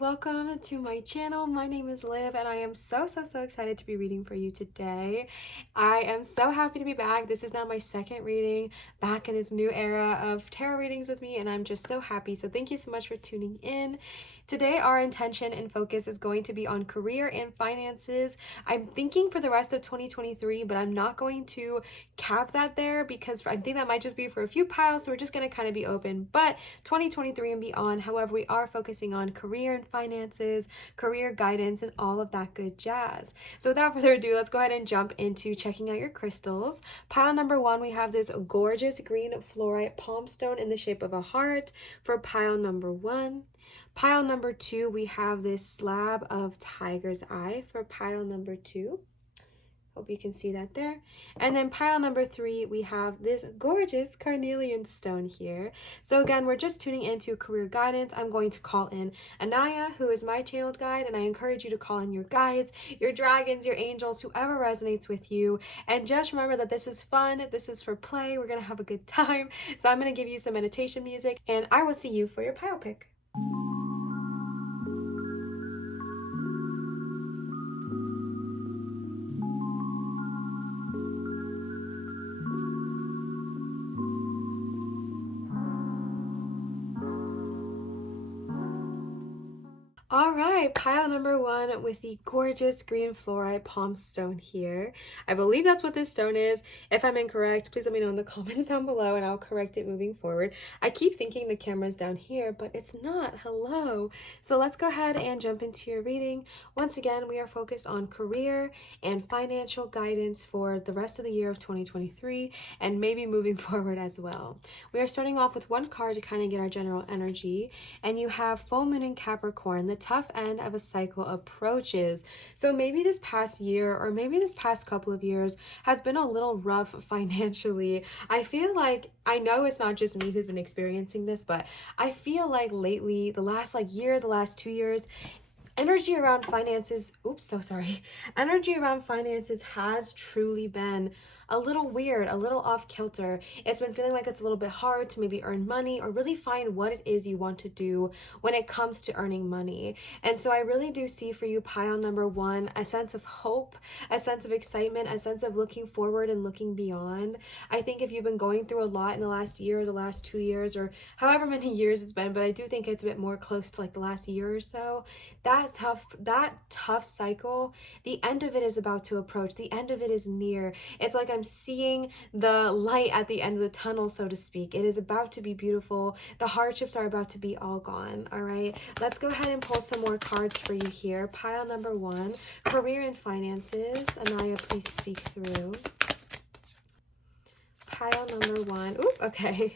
welcome to my channel. My name is Liv and I am so excited to be reading for you today. I am so happy to be back. This is now my second reading back in this new era of tarot readings with me, and I'm just so happy. So thank you so much for tuning in. Today our intention and focus is going to be on career and finances. I'm thinking for the rest of 2023, but I'm not going to cap that there because I think that might just be for a few piles, so we're just going to kind of be open. But 2023 and beyond, however, we are focusing on career and finances, career guidance, and all of that good jazz. So without further ado, let's go ahead and jump into checking out your crystals. Pile number one, we have this gorgeous green fluorite palm stone in the shape of a heart for pile number one. Pile number two, we have this slab of tiger's eye for pile number two. Hope you can see that there. And then pile number three, we have this gorgeous carnelian stone here. So again, we're just tuning into career guidance. I'm going to call in Anaya, who is my channeled guide, and I encourage you to call in your guides, your dragons, your angels, whoever resonates with you. And just remember that this is fun. This is for play. We're going to have a good time. So I'm going to give you some meditation music, and I will see you for your pile pick. All right, pile number one with the gorgeous green fluorite palm stone here. I believe that's what this stone is. If I'm incorrect, please let me know in the comments down below and I'll correct it moving forward. I keep thinking the camera's down here, but it's not. Hello. So let's go ahead and jump into your reading. Once again, we are focused on career and financial guidance for the rest of the year of 2023 and maybe moving forward as well. We are starting off with one card to kind of get our general energy, and you have full moon in Capricorn. The tough end of a cycle approaches. So maybe this past year or maybe this past couple of years has been a little rough financially. I feel like, I know it's not just me who's been experiencing this, but I feel like lately, the last year, the last 2 years, energy around finances, energy around finances has truly been a little weird, a little off kilter. It's been feeling like it's a little bit hard to maybe earn money or really find what it is you want to do when it comes to earning money. And so I really do see for you, pile number one, a sense of hope, a sense of excitement, a sense of looking forward and looking beyond. I think if you've been going through a lot in the last year or the last 2 years or however many years it's been, but I do think it's a bit more close to like the last year or so, that tough cycle, the end of it is about to approach. The end of it is near. It's like I'm seeing the light at the end of the tunnel, so to speak. It is about to be beautiful. The hardships are about to be all gone. All right, let's go ahead and pull some more cards for you here. Pile number one, career and finances. Anaya, please speak through. Pile number one. Oop, okay.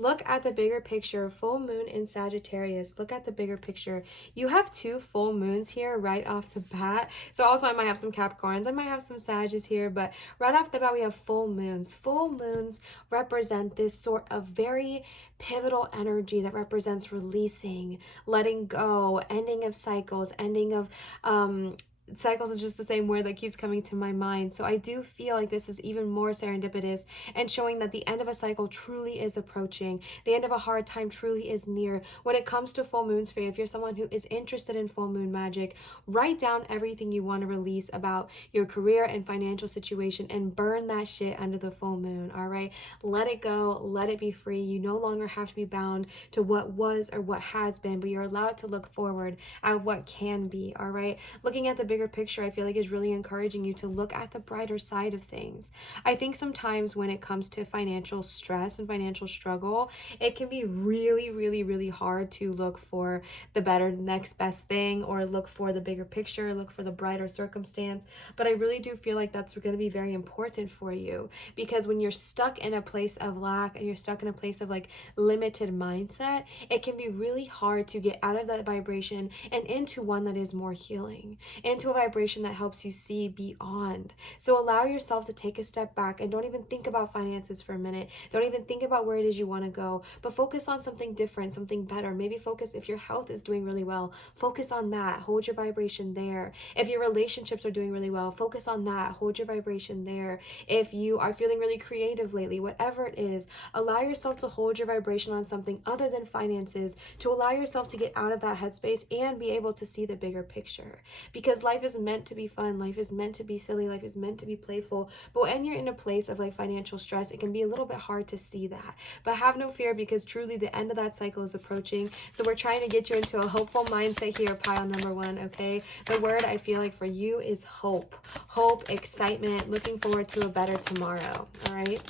Look at the bigger picture. Full moon in Sagittarius. Look at the bigger picture. You have two full moons here right off the bat. So also I might have some Capricorns. I might have some Sages here, but right off the bat we have full moons. Full moons represent this sort of very pivotal energy that represents releasing, letting go, ending of cycles, ending of cycles is just the same word that keeps coming to my mind. So I do feel like this is even more serendipitous and showing that the end of a cycle truly is approaching. The end of a hard time truly is near. When it comes to full moons for you, if you're someone who is interested in full moon magic, write down everything you want to release about your career and financial situation and burn that shit under the full moon, all right? Let it go. Let it be free. You no longer have to be bound to what was or what has been, but you're allowed to look forward at what can be, all right? Looking at the bigger picture, I feel like is really encouraging you to look at the brighter side of things. I think sometimes when it comes to financial stress and financial struggle, it can be really hard to look for the better next best thing or look for the bigger picture, look for the brighter circumstance. But I really do feel like that's going to be very important for you, because when you're stuck in a place of lack and you're stuck in a place of like limited mindset, it can be really hard to get out of that vibration and into one that is more healing, into into a vibration that helps you see beyond. So allow yourself to take a step back and don't even think about finances for a minute. Don't even think about where it is you want to go, but focus on something different, something better. Maybe focus, if your health is doing really well, focus on that. Hold your vibration there. If your relationships are doing really well, focus on that. Hold your vibration there. If you are feeling really creative lately, whatever it is, allow yourself to hold your vibration on something other than finances, to allow yourself to get out of that headspace and be able to see the bigger picture. Because life is meant to be fun, life is meant to be silly, life is meant to be playful. But when you're in a place of like financial stress, it can be a little bit hard to see that. But have no fear, because truly the end of that cycle is approaching. So we're trying to get you into a hopeful mindset here, pile number one, okay? The word I feel like for you is hope. Hope, excitement, looking forward to a better tomorrow, all right?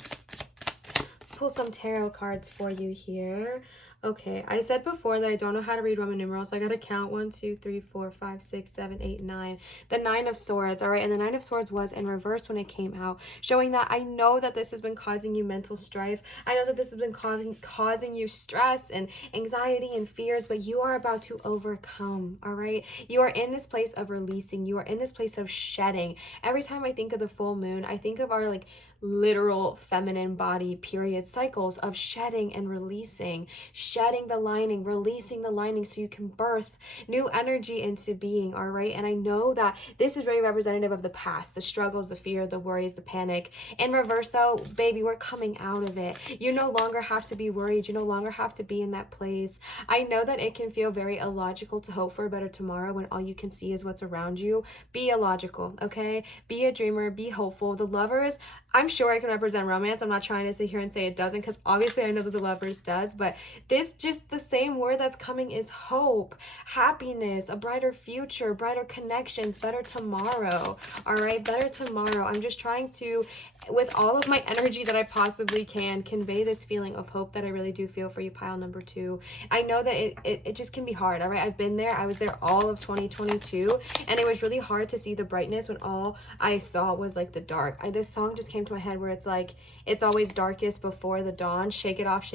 Let's pull some tarot cards for you here. Okay, I said before that I don't know how to read Roman numerals, so I gotta count 1, 2, 3, 4, 5, 6, 7, 8, 9. The 9 of Swords, all right, and the 9 of Swords was in reverse when it came out, showing that I know that this has been causing you mental strife. I know that this has been causing you stress and anxiety and fears, but you are about to overcome, all right? You are in this place of releasing. You are in this place of shedding. Every time I think of the full moon, I think of our like literal feminine body period cycles of shedding and releasing, shedding the lining, releasing the lining so you can birth new energy into being, all right? And I know that this is very representative of the past, the struggles, the fear, the worries, the panic. In reverse though, baby, we're coming out of it. You no longer have to be worried. You no longer have to be in that place. I know that it can feel very illogical to hope for a better tomorrow when all you can see is what's around you. Be illogical, okay? Be a dreamer, be hopeful. The Lovers, I'm sure I can represent romance. I'm not trying to sit here and say it doesn't, because obviously I know that the Lovers does, but this, just the same word that's coming is hope, happiness, a brighter future, brighter connections, better tomorrow, all right? Better tomorrow. I'm just trying to, with all of my energy that I possibly can, convey this feeling of hope that I really do feel for you, pile number two. I know that it just can be hard, all right? I've been there. I was there all of 2022, and it was really hard to see the brightness when all I saw was like the dark. This song just came to my head where it's like, it's always darkest before the dawn. Shake it off,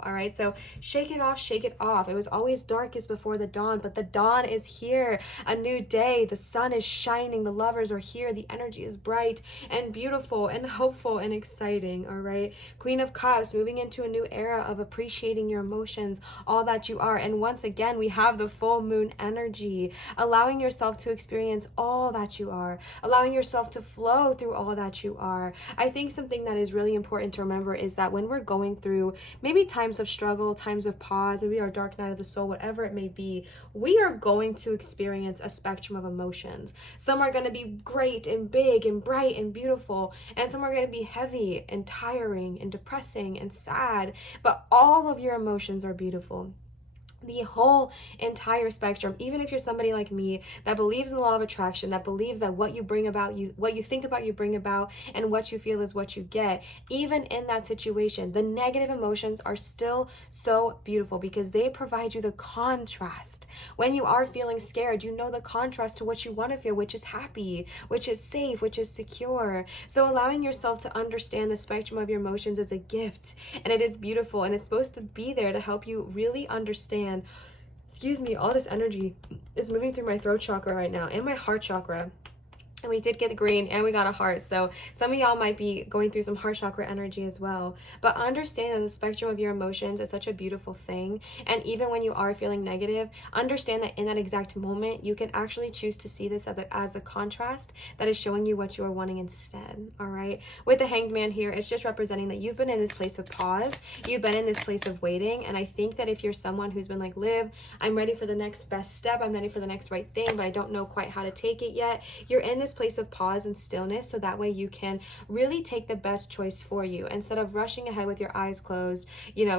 all right? So shake it off, shake it off. It was always darkest before the dawn, but the dawn is here. A new day, the sun is shining, the Lovers are here, the energy is bright and beautiful and hopeful and exciting, all right? Queen of Cups, moving into a new era of appreciating your emotions, all that you are. And once again, we have the full moon energy, allowing yourself to experience all that you are, allowing yourself to flow through all that you are. I think something that is really important to remember is that when we're going through maybe times of struggle, times of pause, maybe our dark night of the soul, whatever it may be, we are going to experience a spectrum of emotions. Some are going to be great and big and bright and beautiful, and some are going to be heavy and tiring and depressing and sad, but all of your emotions are beautiful. The whole entire spectrum. Even if you're somebody like me that believes in the law of attraction, that believes that what you bring about, what you think about, you bring about, and what you feel is what you get, even in that situation, the negative emotions are still so beautiful because they provide you the contrast. When you are feeling scared, you know the contrast to what you want to feel, which is happy, which is safe, which is secure. So allowing yourself to understand the spectrum of your emotions is a gift, and it is beautiful, and it's supposed to be there to help you really understand. Excuse me, all this energy is moving through my throat chakra right now and my heart chakra. And we did get the green and we got a heart. So some of y'all might be going through some heart chakra energy as well. But understand that the spectrum of your emotions is such a beautiful thing. And even when you are feeling negative, understand that in that exact moment, you can actually choose to see this as the contrast that is showing you what you are wanting instead. All right. With the Hanged Man here, it's just representing that you've been in this place of pause. You've been in this place of waiting. And I think that if you're someone who's been like, Liv, I'm ready for the next best step. I'm ready for the next right thing, but I don't know quite how to take it yet. You're in this place of pause and stillness, so that way you can really take the best choice for you instead of rushing ahead with your eyes closed,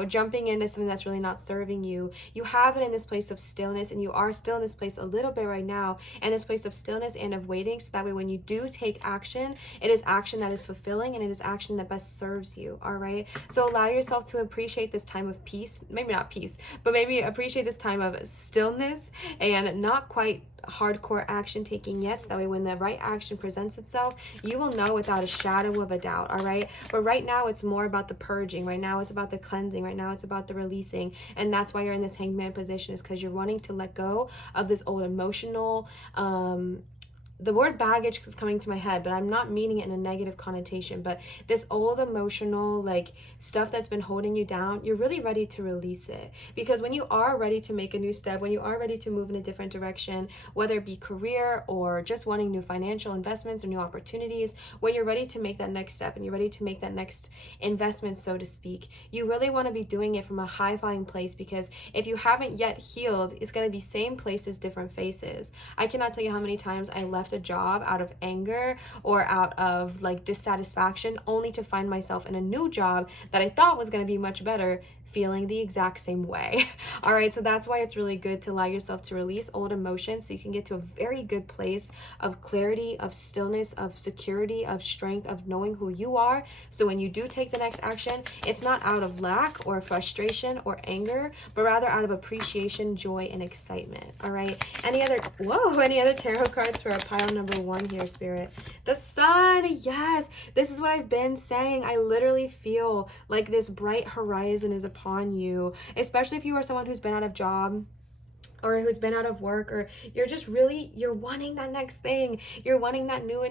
jumping into something that's really not serving you. You have it in this place of stillness, and you are still in this place a little bit right now, and this place of stillness and of waiting, so that way when you do take action, it is action that is fulfilling and it is action that best serves you. All right, so allow yourself to appreciate this time of peace, maybe not peace, but maybe appreciate this time of stillness and not quite hardcore action taking yet, so that way when the right action presents itself, you will know without a shadow of a doubt. All right, but right now it's more about the purging, right now it's about the cleansing, right now it's about the releasing, and that's why you're in this Hanged Man position, is because you're wanting to let go of this old emotional the word baggage is coming to my head, but I'm not meaning it in a negative connotation. But this old emotional, like, stuff that's been holding you down, you're really ready to release it. Because when you are ready to make a new step, when you are ready to move in a different direction, whether it be career or just wanting new financial investments or new opportunities, when you're ready to make that next step and you're ready to make that next investment, so to speak, you really want to be doing it from a high-flying place. Because if you haven't yet healed, it's going to be same places, different faces. I cannot tell you how many times I left a job out of anger or out of like dissatisfaction, only to find myself in a new job that I thought was going to be much better, feeling the exact same way. All right, so that's why it's really good to allow yourself to release old emotions so you can get to a very good place of clarity, of stillness, of security, of strength, of knowing who you are. So when you do take the next action, it's not out of lack or frustration or anger, but rather out of appreciation, joy, and excitement. All right, any other tarot cards for our pile number 1 here, Spirit? The Sun. Yes, this is what I've been saying. I literally feel like this bright horizon is upon you, especially if you are someone who's been out of job or who's been out of work, or you're wanting that next thing, you're wanting that new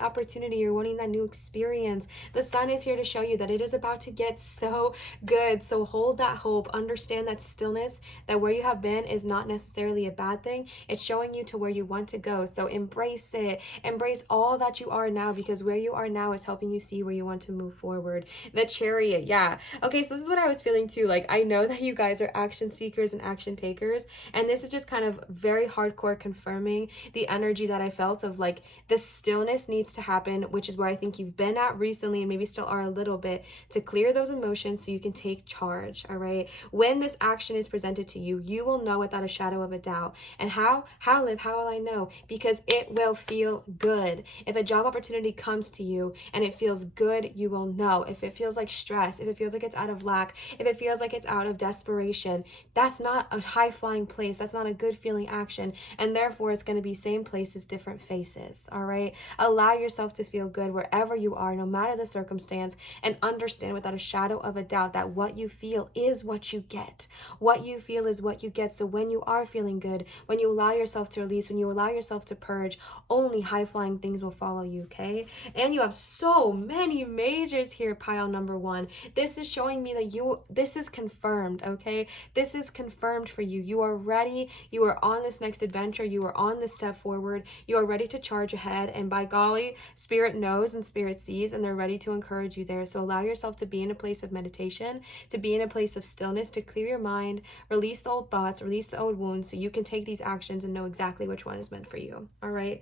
opportunity, you're wanting that new experience. The Sun is here to show you that it is about to get so good. So hold that hope, understand that stillness, that where you have been is not necessarily a bad thing. It's showing you to where you want to go. So embrace it, embrace all that you are now, because where you are now is helping you see where you want to move forward. The Chariot. Yeah, okay, so this is what I was feeling too. Like, I know that you guys are action seekers and action takers, and this is just kind of very hardcore confirming the energy that I felt of like the stillness needs to happen, which is where I think you've been at recently and maybe still are a little bit, to clear those emotions so you can take charge. All right, when this action is presented to you, you will know without a shadow of a doubt. And how will I know? Because it will feel good. If a job opportunity comes to you and it feels good, you will know. If it feels like stress, if it feels like it's out of lack, if it feels like it's out of desperation, that's not a high-flying place. That's not a good feeling action, and therefore it's going to be same places, different faces. All right, allow yourself to feel good wherever you are, no matter the circumstance, and understand without a shadow of a doubt that what you feel is what you get. What you feel is what you get. So when you are feeling good, when you allow yourself to release, when you allow yourself to purge, only high-flying things will follow you. Okay, and you have so many majors here, pile number 1. This is showing me that this is confirmed. Okay, this is confirmed for you. You are ready. You are on this next adventure. You are on this step forward. You are ready to charge ahead. And by golly, Spirit knows and Spirit sees, and they're ready to encourage you there. So allow yourself to be in a place of meditation, to be in a place of stillness, to clear your mind, release the old thoughts, release the old wounds, so you can take these actions and know exactly which one is meant for you. All right.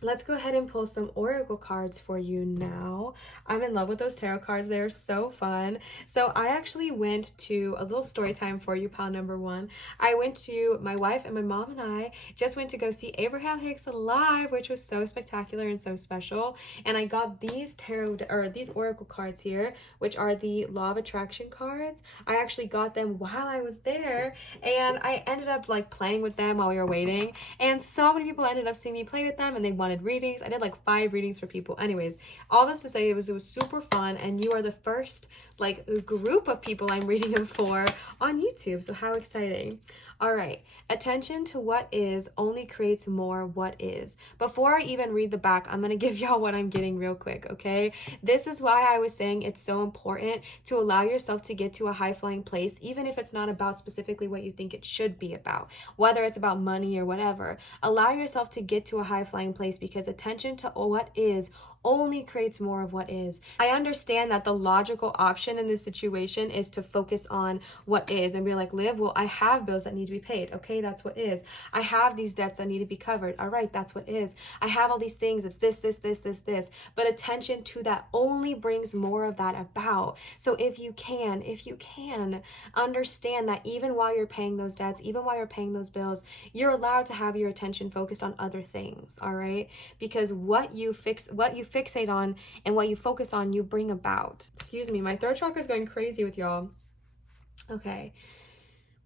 Let's go ahead and pull some oracle cards for you now. I'm in love with those tarot cards. They're so fun. So I actually went to a little story time for you, pile number 1. I went to, my wife and my mom and I just went to go see Abraham Hicks live, which was so spectacular and so special. And I got these these oracle cards here, which are the Law of Attraction cards. I actually got them while I was there, and I ended up like playing with them while we were waiting. And so many people ended up seeing me play with them, and they wanted readings. I did like 5 readings for people. Anyways, all this to say, it was super fun, and you are the first like group of people I'm reading them for on YouTube. So how exciting. All right, attention to what is only creates more what is. Before I even read the back, I'm going to give y'all what I'm getting real quick, okay? This is why I was saying it's so important to allow yourself to get to a high-flying place, even if it's not about specifically what you think it should be about, whether it's about money or whatever. Allow yourself to get to a high-flying place, because attention to what is only creates more of what is. I understand that the logical option in this situation is to focus on what is and be like, Liv, well, I have bills that need to be paid. Okay, that's what is. I have these debts that need to be covered. All right, that's what is. I have all these things. It's this. But attention to that only brings more of that about. So if you can understand that even while you're paying those debts, even while you're paying those bills, you're allowed to have your attention focused on other things. All right, because what you fixate on and what you focus on, you bring about. Excuse me, my throat chakra is going crazy with y'all. Okay.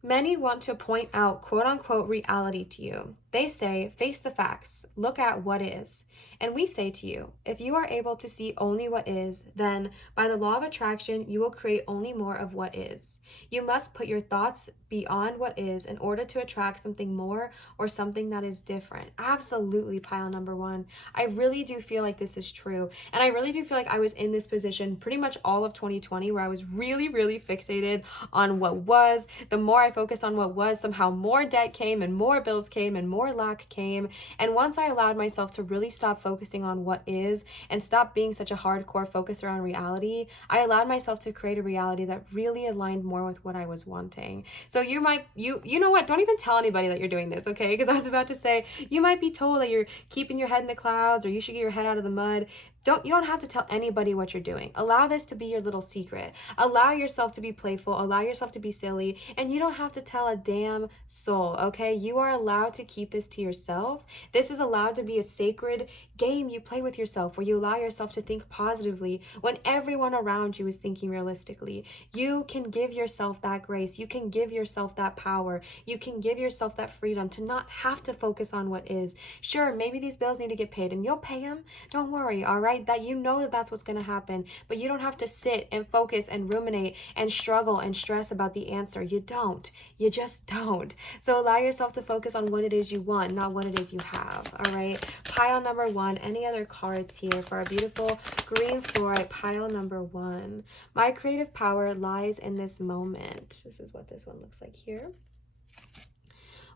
Many want to point out quote unquote reality to you. They say, face the facts, look at what is. And we say to you, if you are able to see only what is, then by the law of attraction, you will create only more of what is. You must put your thoughts beyond what is in order to attract something more or something that is different. Absolutely, pile number one. I really do feel like this is true. And I really do feel like I was in this position pretty much all of 2020 where I was really, really fixated on what was. The more I focused on what was, somehow more debt came and more bills came and more lack came. And once I allowed myself to really stop focusing on what is and stop being such a hardcore focuser on reality, I allowed myself to create a reality that really aligned more with what I was wanting. So you know what, don't even tell anybody that you're doing this, okay? Because I was about to say, you might be told that you're keeping your head in the clouds or you should get your head out of the mud. You don't have to tell anybody what you're doing. Allow this to be your little secret. Allow yourself to be playful. Allow yourself to be silly. And you don't have to tell a damn soul, okay? You are allowed to keep this to yourself. This is allowed to be a sacred game you play with yourself where you allow yourself to think positively when everyone around you is thinking realistically. You can give yourself that grace. You can give yourself that power. You can give yourself that freedom to not have to focus on what is. Sure, maybe these bills need to get paid and you'll pay them. Don't worry, all right? That you know that that's what's going to happen, but you don't have to sit and focus and ruminate and struggle and stress about the answer. You don't. You just don't. So allow yourself to focus on what it is you want, not what it is you have, all right? Pile number one. Any other cards here for our beautiful green fluorite pile number one? My creative power lies in this moment. This is what this one looks like here.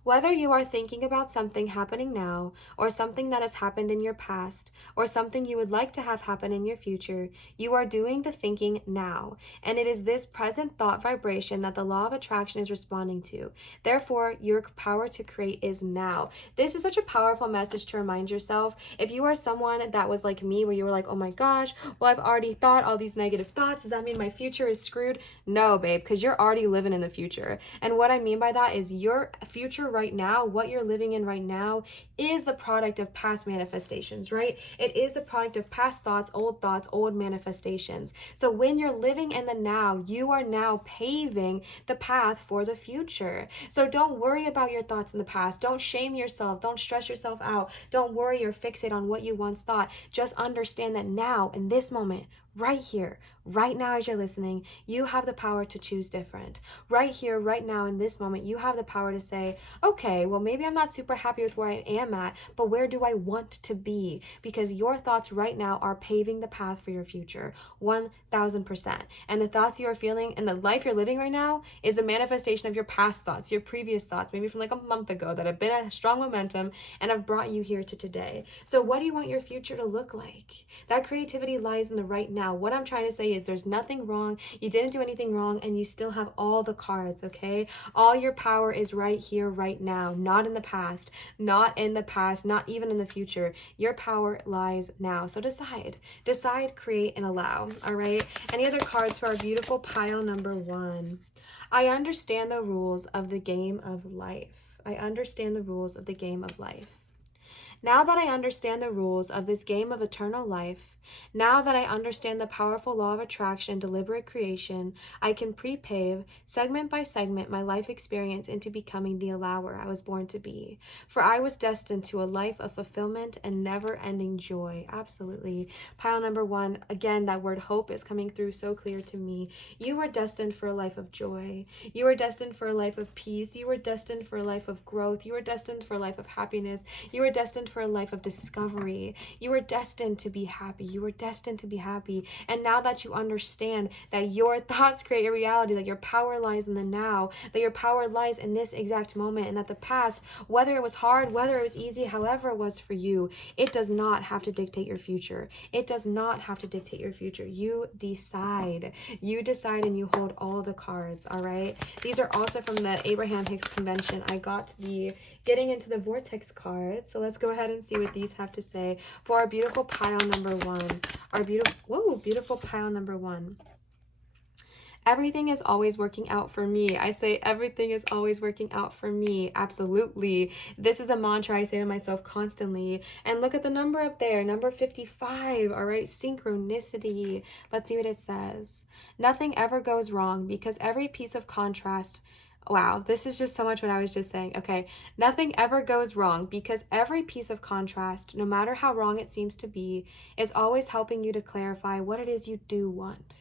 Whether you are thinking about something happening now, or something that has happened in your past, or something you would like to have happen in your future, you are doing the thinking now. And it is this present thought vibration that the law of attraction is responding to. Therefore, your power to create is now. This is such a powerful message to remind yourself. If you are someone that was like me, where you were like, oh my gosh, well, I've already thought all these negative thoughts. Does that mean my future is screwed? No, babe, because you're already living in the future. And what I mean by that is your future right now, what you're living in right now, is the product of past manifestations, right? It is the product of past thoughts, old manifestations. So when you're living in the now, you are now paving the path for the future. So don't worry about your thoughts in the past. Don't shame yourself. Don't stress yourself out. Don't worry or fixate on what you once thought. Just understand that now, in this moment, right here, right now as you're listening, you have the power to choose different. Right here, right now, in this moment, you have the power to say, okay, well, maybe I'm not super happy with where I am at, but where do I want to be? Because your thoughts right now are paving the path for your future, 1000%. And the thoughts you are feeling and the life you're living right now is a manifestation of your past thoughts, your previous thoughts, maybe from like a month ago that have been a strong momentum and have brought you here to today. So what do you want your future to look like? That creativity lies in the right now. What I'm trying to say is there's nothing wrong. You didn't do anything wrong and you still have all the cards, okay? All your power is right here, right now, not in the past, not even in the future. Your power lies now. So decide, create, and allow, all right? Any other cards for our beautiful pile number one? I understand the rules of the game of life. I understand the rules of the game of life. Now that I understand the rules of this game of eternal life, now that I understand the powerful law of attraction and deliberate creation, I can prepave, segment by segment, my life experience into becoming the allower I was born to be. For I was destined to a life of fulfillment and never-ending joy. Absolutely. Pile number one, again, that word hope is coming through so clear to me. You were destined for a life of joy. You were destined for a life of peace. You were destined for a life of growth. You were destined for a life of happiness. You were destined for a life of discovery. You were destined to be happy. You were destined to be happy. And now that you understand that your thoughts create a reality, that your power lies in the now, that your power lies in this exact moment, and that the past, whether it was hard, whether it was easy, however it was for you, it does not have to dictate your future. It does not have to dictate your future. You decide. You decide and you hold all the cards, all right? These are also from the Abraham Hicks Convention. I got the Getting into the Vortex cards. So let's go ahead and see what these have to say for our beautiful pile number one. Our beautiful pile number one. Everything is always working out for me. I say everything is always working out for me. Absolutely. This is a mantra I say to myself constantly. And look at the number up there, number 55. All right, synchronicity. Let's see what it says. Nothing ever goes wrong because every piece of contrast Wow, this is just so much what I was just saying. Okay, nothing ever goes wrong because every piece of contrast, no matter how wrong it seems to be, is always helping you to clarify what it is you do want.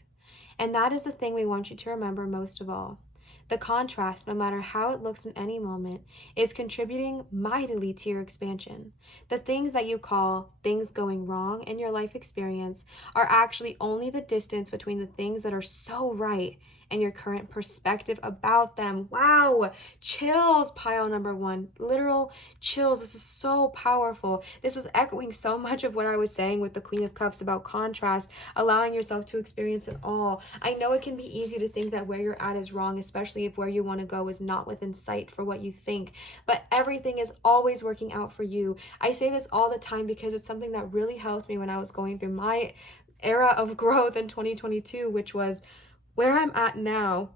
And that is the thing we want you to remember most of all. The contrast, no matter how it looks in any moment, is contributing mightily to your expansion. The things that you call things going wrong in your life experience are actually only the distance between the things that are so right and your current perspective about them. Wow, chills, pile number one. Literal chills. This is so powerful. This was echoing so much of what I was saying with the Queen of Cups about contrast, allowing yourself to experience it all. I know it can be easy to think that where you're at is wrong, especially if where you want to go is not within sight for what you think, but everything is always working out for you. I say this all the time because it's something that really helped me when I was going through my era of growth in 2022, which was where I'm at now.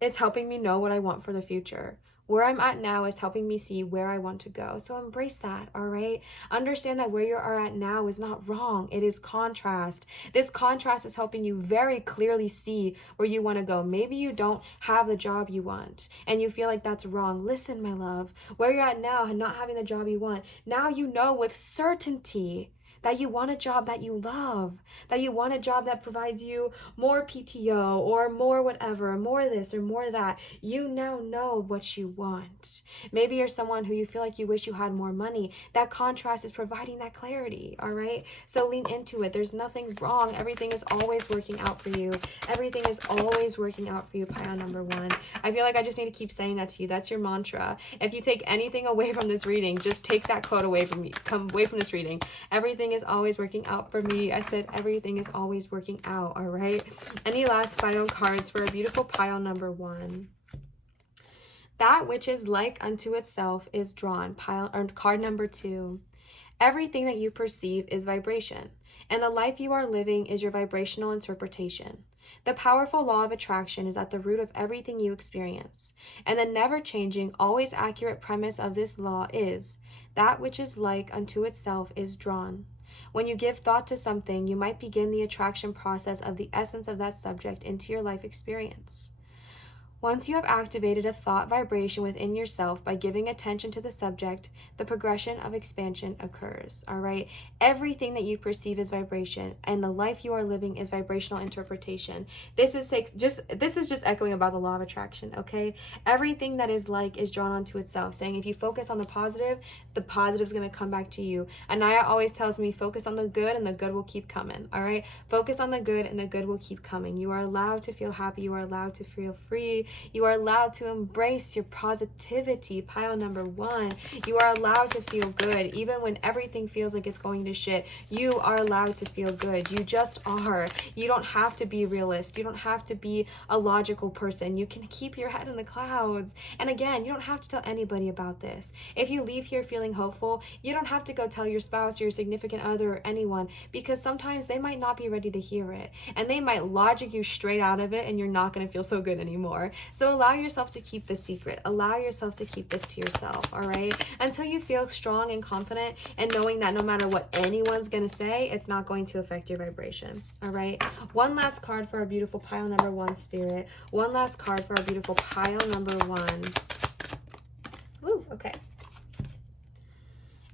It's helping me know what I want for the future. Where I'm at now is helping me see where I want to go. So embrace that, all right? Understand that where you are at now is not wrong. It is contrast. This contrast is helping you very clearly see where you want to go. Maybe you don't have the job you want and you feel like that's wrong. Listen, my love, where you're at now and not having the job you want, now you know with certainty that you want a job that you love, that you want a job that provides you more PTO or more whatever, more this or more that. You now know what you want. Maybe you're someone who you feel like you wish you had more money. That contrast is providing that clarity, all right? So lean into it. There's nothing wrong. Everything is always working out for you. Everything is always working out for you, pile number one. I feel like I just need to keep saying that to you. That's your mantra. If you take anything away from this reading, just take that quote away from me. Come away from this reading. Everything is always working out for me. I said everything is always working out, all right? Any last final cards for a beautiful pile number one? That which is like unto itself is drawn, pile or card number two. Everything that you perceive is vibration, and the life you are living is your vibrational interpretation. The powerful law of attraction is at the root of everything you experience, and the never-changing, always accurate premise of this law is that which is like unto itself is drawn. When you give thought to something, you might begin the attraction process of the essence of that subject into your life experience. Once you have activated a thought vibration within yourself by giving attention to the subject, the progression of expansion occurs, all right? Everything that you perceive is vibration, and the life you are living is vibrational interpretation. This is just echoing about the law of attraction, okay? Everything that is like is drawn onto itself, saying if you focus on the positive is going to come back to you. Anaya always tells me, focus on the good and the good will keep coming, all right? Focus on the good and the good will keep coming. You are allowed to feel happy. You are allowed to feel free. You are allowed to embrace your positivity, pile number one. You are allowed to feel good. Even when everything feels like it's going to shit, you are allowed to feel good. You just are. You don't have to be a realist. You don't have to be a logical person. You can keep your head in the clouds. And again, you don't have to tell anybody about this. If you leave here feeling hopeful, you don't have to go tell your spouse or your significant other or anyone, because sometimes they might not be ready to hear it. And they might logic you straight out of it, and you're not going to feel so good anymore. So allow yourself to keep this secret. Allow yourself to keep this to yourself, all right? Until you feel strong and confident and knowing that no matter what anyone's going to say, it's not going to affect your vibration, all right? One last card for our beautiful pile number one, Spirit. One last card for our beautiful pile number one. Woo, okay.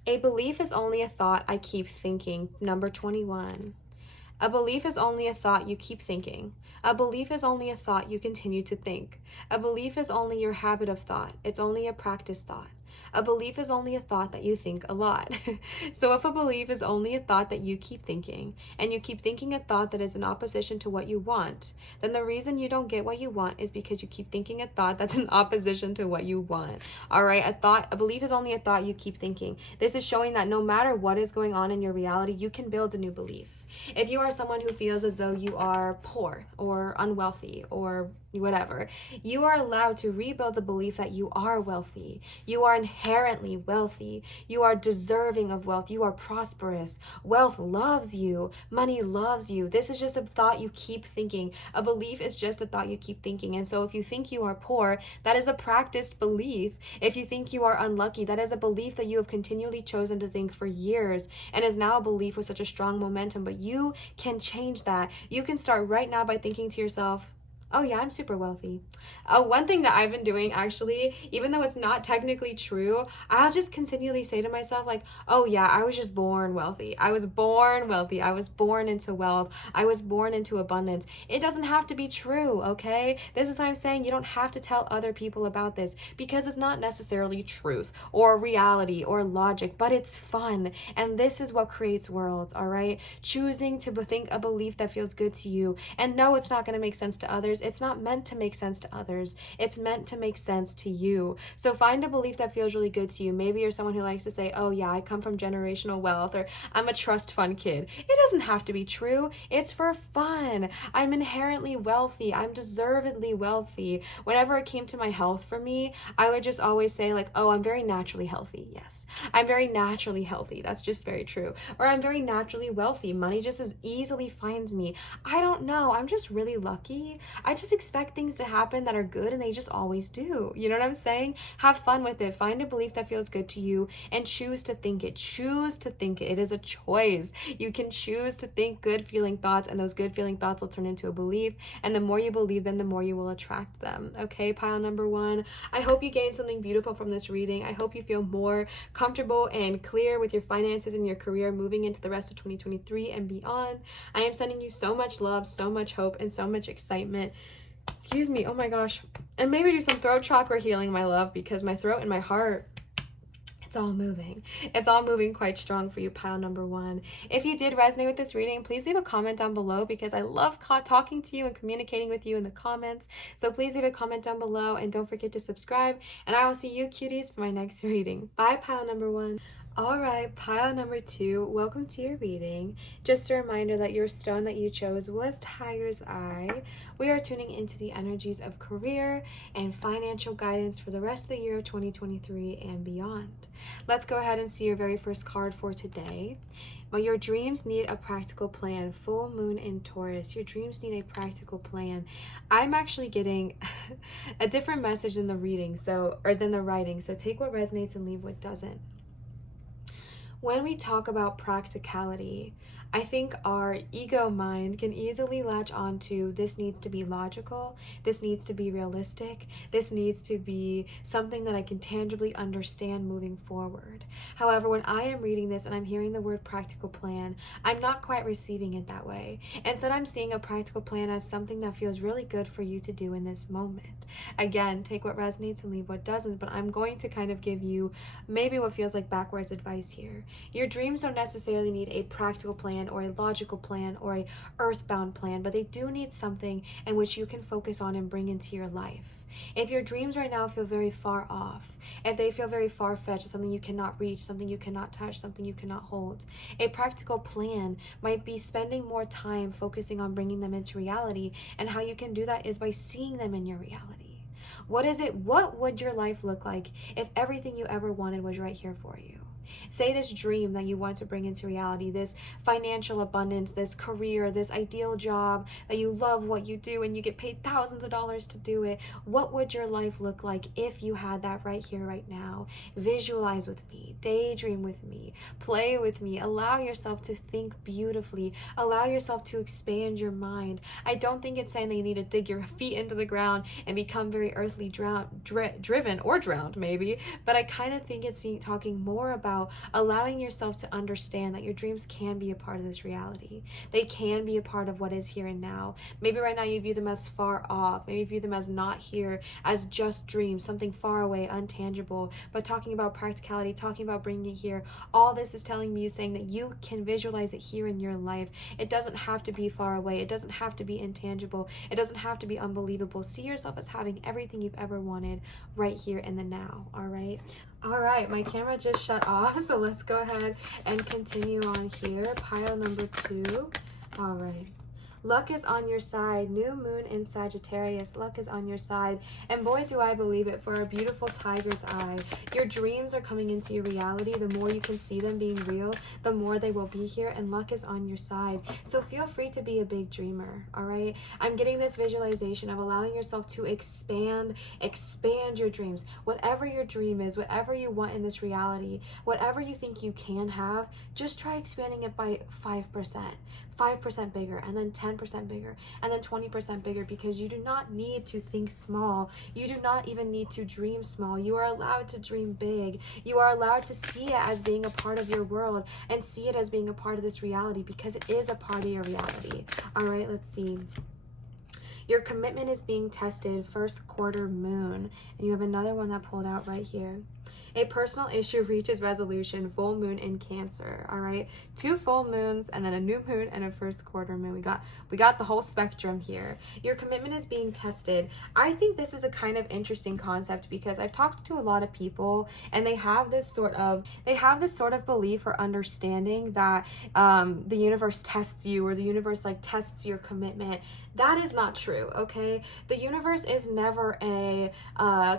A belief is only a thought I keep thinking, number 21. A belief is only a thought you keep thinking. A belief is only a thought you continue to think. A belief is only your habit of thought. It's only a practice thought. A belief is only a thought that you think a lot. So if a belief is only a thought that you keep thinking, and you keep thinking a thought that is in opposition to what you want, then the reason you don't get what you want is because you keep thinking a thought that's in opposition to what you want. All right, a belief is only a thought you keep thinking. This is showing that no matter what is going on in your reality, you can build a new belief. If you are someone who feels as though you are poor or unwealthy or whatever, you are allowed to rebuild a belief that you are wealthy. You are inherently wealthy. You are deserving of wealth. You are prosperous. Wealth loves you. Money loves you. This is just a thought you keep thinking. A belief is just a thought you keep thinking. And so if you think you are poor, that is a practiced belief. If you think you are unlucky, that is a belief that you have continually chosen to think for years and is now a belief with such a strong momentum. But you can change that. You can start right now by thinking to yourself, oh yeah, I'm super wealthy. One thing that I've been doing actually, even though it's not technically true, I'll just continually say to myself, like, oh yeah, I was just born wealthy. I was born wealthy. I was born into wealth. I was born into abundance. It doesn't have to be true, okay? This is what I'm saying. You don't have to tell other people about this because it's not necessarily truth or reality or logic, but it's fun. And this is what creates worlds, all right? Choosing to think a belief that feels good to you. And no, it's not going to make sense to others. It's not meant to make sense to others. It's meant to make sense to you. So find a belief that feels really good to you. Maybe you're someone who likes to say, oh yeah, I come from generational wealth, or I'm a trust fund kid. It doesn't have to be true. It's for fun. I'm inherently wealthy. I'm deservedly wealthy. Whenever it came to my health for me, I would just always say like, oh, I'm very naturally healthy. Yes, I'm very naturally healthy. That's just very true. Or I'm very naturally wealthy. Money just as easily finds me. I don't know. I'm just really lucky. I just expect things to happen that are good and they just always do. You know what I'm saying? Have fun with it. Find a belief that feels good to you and choose to think it. Choose to think it. It is a choice. You can choose to think good feeling thoughts, and those good feeling thoughts will turn into a belief. And the more you believe them, the more you will attract them. Okay, pile number one. I hope you gained something beautiful from this reading. I hope you feel more comfortable and clear with your finances and your career moving into the rest of 2023 and beyond. I am sending you so much love, so much hope, and so much excitement. Excuse me, oh my gosh. And maybe do some throat chakra healing, my love, because my throat and my heart, it's all moving. It's all moving quite strong for you, pile number one. If you did resonate with this reading, please leave a comment down below because I love talking to you and communicating with you in the comments. So please leave a comment down below and don't forget to subscribe. And I will see you cuties for my next reading. Bye, pile number one. All right, pile number two, welcome to your reading. Just a reminder that your stone that you chose was Tiger's Eye. We are tuning into the energies of career and financial guidance for the rest of the year of 2023 and beyond. Let's go ahead and see your very first card for today. But your dreams need a practical plan. Full moon in Taurus. Your dreams need a practical plan. I'm actually getting a different message than the reading, than the writing. So take what resonates and leave what doesn't. When we talk about practicality, I think our ego mind can easily latch on to this needs to be logical, this needs to be realistic, this needs to be something that I can tangibly understand moving forward. However, when I am reading this and I'm hearing the word practical plan, I'm not quite receiving it that way. Instead, I'm seeing a practical plan as something that feels really good for you to do in this moment. Again, take what resonates and leave what doesn't, but I'm going to kind of give you maybe what feels like backwards advice here. Your dreams don't necessarily need a practical plan or a logical plan or a earthbound plan, but they do need something in which you can focus on and bring into your life. If your dreams right now feel very far off, if they feel very far-fetched, something you cannot reach, something you cannot touch, something you cannot hold, a practical plan might be spending more time focusing on bringing them into reality, and how you can do that is by seeing them in your reality. What would your life look like if everything you ever wanted was right here for you? Say this dream that you want to bring into reality, this financial abundance, this career, this ideal job that you love what you do and you get paid thousands of dollars to do it. What would your life look like if you had that right here, right now? Visualize with me, daydream with me, play with me, allow yourself to think beautifully, allow yourself to expand your mind. I don't think it's saying that you need to dig your feet into the ground and become very earthly driven or drowned maybe, but I kind of think it's talking more about allowing yourself to understand that your dreams can be a part of this reality. They can be a part of what is here and now. Maybe right now you view them as far off. Maybe you view them as not here, as just dreams, something far away, untangible. But talking about practicality, talking about bringing it here, all this is telling me, saying that you can visualize it here in your life. It doesn't have to be far away. It doesn't have to be intangible. It doesn't have to be unbelievable. See yourself as having everything you've ever wanted right here in the now, all right? All right, my camera just shut off, so let's go ahead and continue on here. Pile number two. All right. Luck is on your side. New moon in Sagittarius. Luck is on your side. And boy, do I believe it for a beautiful tiger's eye. Your dreams are coming into your reality. The more you can see them being real, the more they will be here, and luck is on your side. So feel free to be a big dreamer, all right? I'm getting this visualization of allowing yourself to expand your dreams. Whatever your dream is, whatever you want in this reality, whatever you think you can have, just try expanding it by 5%. 5% bigger, and then 10%, 10% bigger, and then 20% bigger, because you do not need to think small. You do not even need to dream small. You are allowed to dream big. You are allowed to see it as being a part of your world and see it as being a part of this reality, because it is a part of your reality. All right, let's see. Your commitment is being tested, first quarter moon. And you have another one that pulled out right here. A personal issue reaches resolution, full moon in Cancer. All right, 2 full moons and then a new moon and a first quarter moon. We got the whole spectrum here. Your commitment is being tested. I think this is a kind of interesting concept, because I've talked to a lot of people and they have this sort of belief or understanding that the universe tests you, or the universe like tests your commitment. That is not true, okay? The universe is never a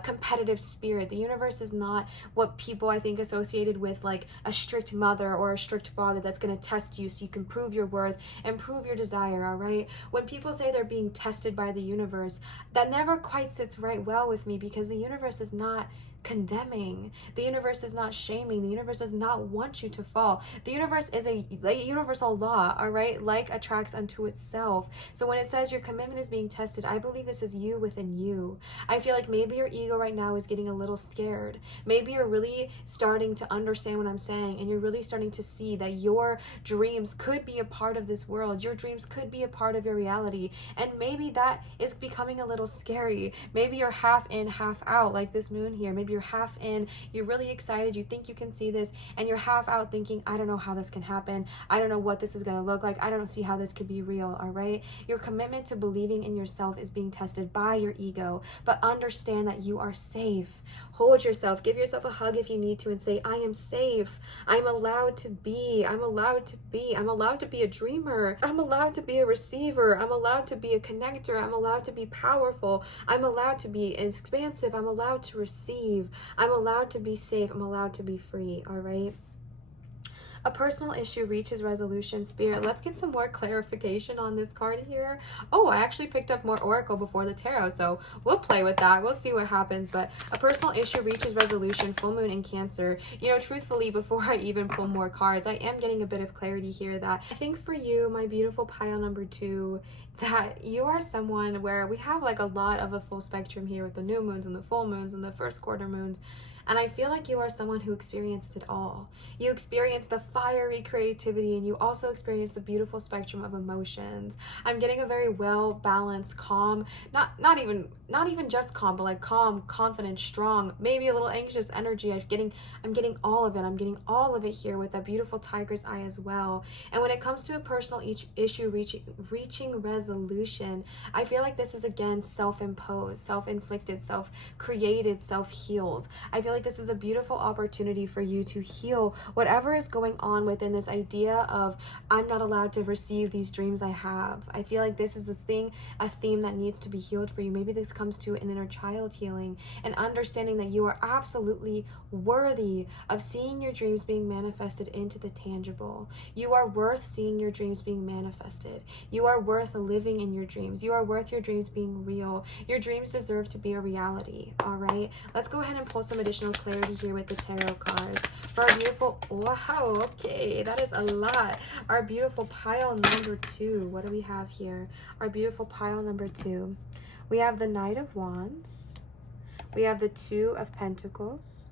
competitive spirit. The universe is not what people, I think, associated with like a strict mother or a strict father that's going to test you so you can prove your worth and prove your desire, all right? When people say they're being tested by the universe, that never quite sits right well with me, because the universe is not condemning. The universe is not shaming. The universe does not want you to fall. The universe is a universal law, all right? Like attracts unto itself. So when it says your commitment is being tested, I believe this is you within you. I feel like maybe your ego right now is getting a little scared. Maybe you're really starting to understand what I'm saying, and you're really starting to see that your dreams could be a part of this world. Your dreams could be a part of your reality. And maybe that is becoming a little scary. Maybe you're half in, half out, like this moon here. Maybe you're half in, you're really excited, you think you can see this, and you're half out thinking, I don't know how this can happen. I don't know what this is going to look like. I don't see how this could be real, all right? Your commitment to believing in yourself is being tested by your ego, but understand that you are safe. Hold yourself, give yourself a hug if you need to, and say, I am safe. I'm allowed to be. I'm allowed to be. I'm allowed to be a dreamer. I'm allowed to be a receiver. I'm allowed to be a connector. I'm allowed to be powerful. I'm allowed to be expansive. I'm allowed to receive. I'm allowed to be safe. I'm allowed to be free, all right? A personal issue reaches resolution, Spirit. Let's get some more clarification on this card here. Oh, I actually picked up more Oracle before the Tarot, so we'll play with that. We'll see what happens. But a personal issue reaches resolution, full moon in Cancer. You know, truthfully, before I even pull more cards, I am getting a bit of clarity here that I think for you, my beautiful pile number 2, that you are someone where we have like a lot of a full spectrum here with the new moons and the full moons and the first quarter moons. And I feel like you are someone who experiences it all. You experience the fiery creativity, and you also experience the beautiful spectrum of emotions. I'm getting a very well-balanced, calm, not even just calm, but like calm, confident, strong, maybe a little anxious energy. I'm getting all of it. I'm getting all of it here with that beautiful tiger's eye as well. And when it comes to a personal issue reaching resolution, I feel like this is again self-imposed, self-inflicted, self-created, self-healed. I feel like this is a beautiful opportunity for you to heal whatever is going on within this idea of I'm not allowed to receive these dreams I have. I feel like this is a theme that needs to be healed for you. Maybe this comes to an inner child healing and understanding that you are absolutely worthy of seeing your dreams being manifested into the tangible. You are worth seeing your dreams being manifested. You are worth living in your dreams. You are worth your dreams being real. Your dreams deserve to be a reality, all right? Let's go ahead and pull some additional clarity here with the tarot cards for our beautiful, wow, okay, that is a lot. Our beautiful pile number 2. What do we have here? Our beautiful pile number 2. We have the Knight of Wands. We have the 2 of Pentacles.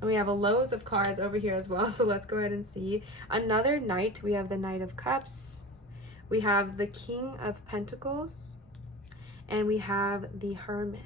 And we have loads of cards over here as well. So let's go ahead and see. Another Knight. We have the Knight of Cups. We have the King of Pentacles. And we have the Hermit.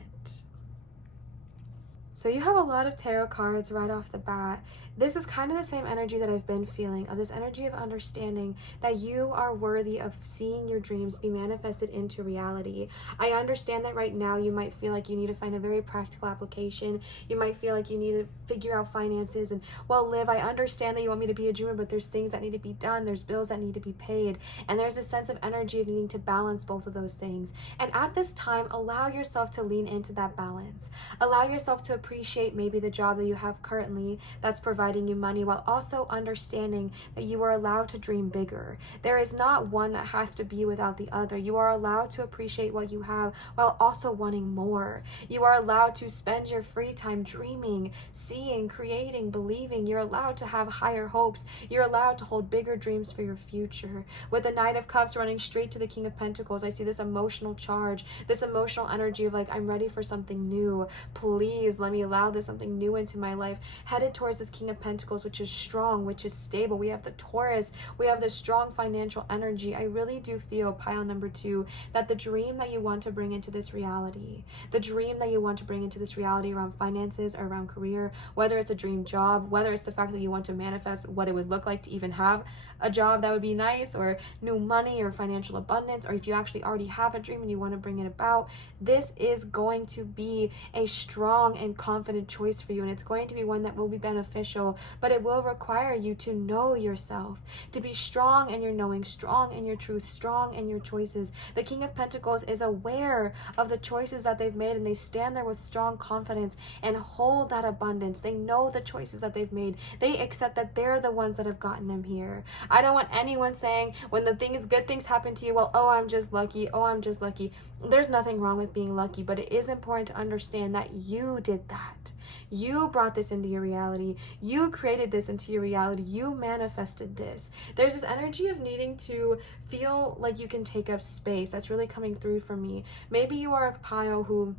So you have a lot of tarot cards right off the bat. This is kind of the same energy that I've been feeling, of this energy of understanding that you are worthy of seeing your dreams be manifested into reality. I understand that right now you might feel like you need to find a very practical application. You might feel like you need to figure out finances and, well, Liv, I understand that you want me to be a dreamer, but there's things that need to be done. There's bills that need to be paid. And there's a sense of energy of needing to balance both of those things. And at this time, allow yourself to lean into that balance. Allow yourself to appreciate maybe the job that you have currently that's providing you money, while also understanding that you are allowed to dream bigger. There is not one that has to be without the other. You are allowed to appreciate what you have while also wanting more. You are allowed to spend your free time dreaming, seeing, creating, believing. You're allowed to have higher hopes. You're allowed to hold bigger dreams for your future. With the Knight of Cups running straight to the King of Pentacles, I see this emotional charge, this emotional energy of like, I'm ready for something new. Please let me allow this something new into my life. Headed towards this King of Pentacles, which is strong, which is stable. We have the Taurus. We have this strong financial energy. I really do feel, pile number 2, that the dream that you want to bring into this reality, the dream that you want to bring into this reality around finances or around career, whether it's a dream job, whether it's the fact that you want to manifest what it would look like to even have a job that would be nice, or new money or financial abundance, or if you actually already have a dream and you want to bring it about, this is going to be a strong and confident choice for you, and it's going to be one that will be beneficial, but it will require you to know yourself, to be strong in your knowing, strong in your truth, strong in your choices. The King of Pentacles is aware of the choices that they've made, and they stand there with strong confidence and hold that abundance. They know the choices that they've made. They accept that they're the ones that have gotten them here. I don't want anyone saying when the good things happen to you, well, oh, I'm just lucky. Oh, I'm just lucky. There's nothing wrong with being lucky, but it is important to understand that you did that. You brought this into your reality. You created this into your reality. You manifested this. There's this energy of needing to feel like you can take up space. That's really coming through for me. Maybe you are a pile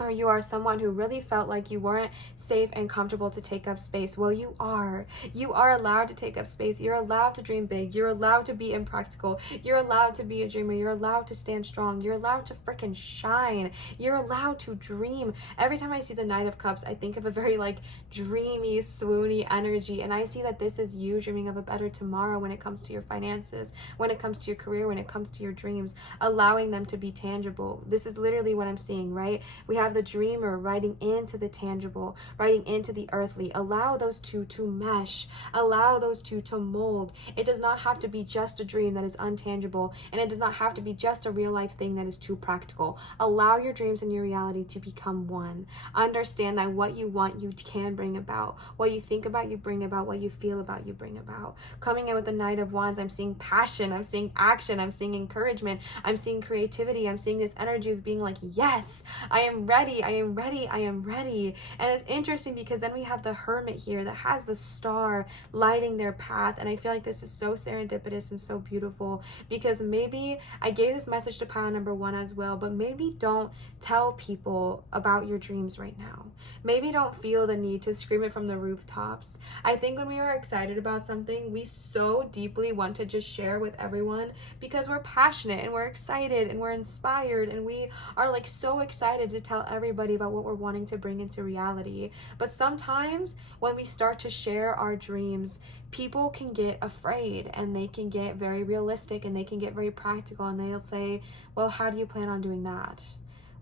or you are someone who really felt like you weren't safe and comfortable to take up space. Well, you are. You are allowed to take up space. You're allowed to dream big. You're allowed to be impractical. You're allowed to be a dreamer. You're allowed to stand strong. You're allowed to freaking shine. You're allowed to dream. Every time I see the Knight of Cups, I think of a very like dreamy, swoony energy. And I see that this is you dreaming of a better tomorrow when it comes to your finances, when it comes to your career, when it comes to your dreams, allowing them to be tangible. This is literally what I'm seeing, right? We have the dreamer riding into the tangible, riding into the earthly. Allow those two to mesh. Allow those two to mold. It does not have to be just a dream that is untangible, and it does not have to be just a real life thing that is too practical. Allow your dreams and your reality to become one. Understand that what you want, you can bring about. What you think about, you bring about. What you feel about, you bring about. Coming in with the Knight of Wands, I'm seeing passion. I'm seeing action. I'm seeing encouragement. I'm seeing creativity. I'm seeing this energy of being like, yes, I am ready. I am ready. I am ready. And it's interesting because then we have the Hermit here that has the star lighting their path. And I feel like this is so serendipitous and so beautiful, because maybe I gave this message to pile number 1 as well, but maybe don't tell people about your dreams right now. Maybe don't feel the need to scream it from the rooftops. I think when we are excited about something, we so deeply want to just share with everyone because we're passionate and we're excited and we're inspired and we are like so excited to tell everybody about what we're wanting to bring into reality. But sometimes when we start to share our dreams, people can get afraid and they can get very realistic and they can get very practical, and they'll say, well, how do you plan on doing that?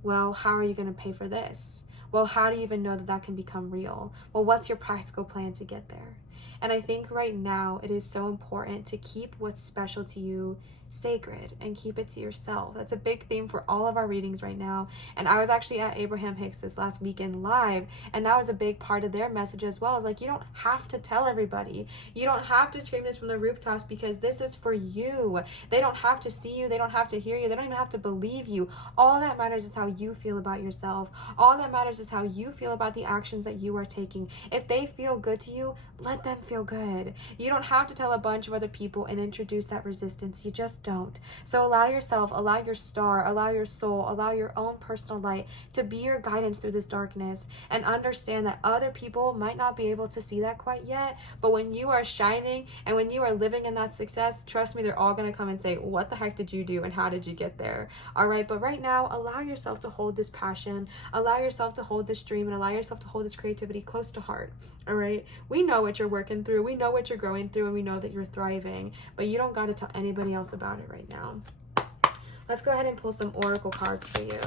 Well, how are you going to pay for this? Well, how do you even know that that can become real? Well, what's your practical plan to get there? And I think right now it is so important to keep what's special to you sacred and keep it to yourself. That's a big theme for all of our readings right now. And I was actually at Abraham Hicks this last weekend live, and that was a big part of their message as well. It's like, you don't have to tell everybody. You don't have to scream this from the rooftops because this is for you. They don't have to see you. They don't have to hear you. They don't even have to believe you. All that matters is how you feel about yourself. All that matters is how you feel about the actions that you are taking. If they feel good to you, let them feel good. You don't have to tell a bunch of other people and introduce that resistance. You just don't. So allow yourself, allow your star, allow your soul, allow your own personal light to be your guidance through this darkness, and understand that other people might not be able to see that quite yet, but when you are shining and when you are living in that success, trust me, they're all going to come and say, what the heck did you do and how did you get there? All right, but right now, allow yourself to hold this passion, allow yourself to hold this dream, and allow yourself to hold this creativity close to heart. All right, we know what you're working through, we know what you're going through, and we know that you're thriving, but you don't got to tell anybody else about it right now. Let's go ahead and pull some oracle cards for you.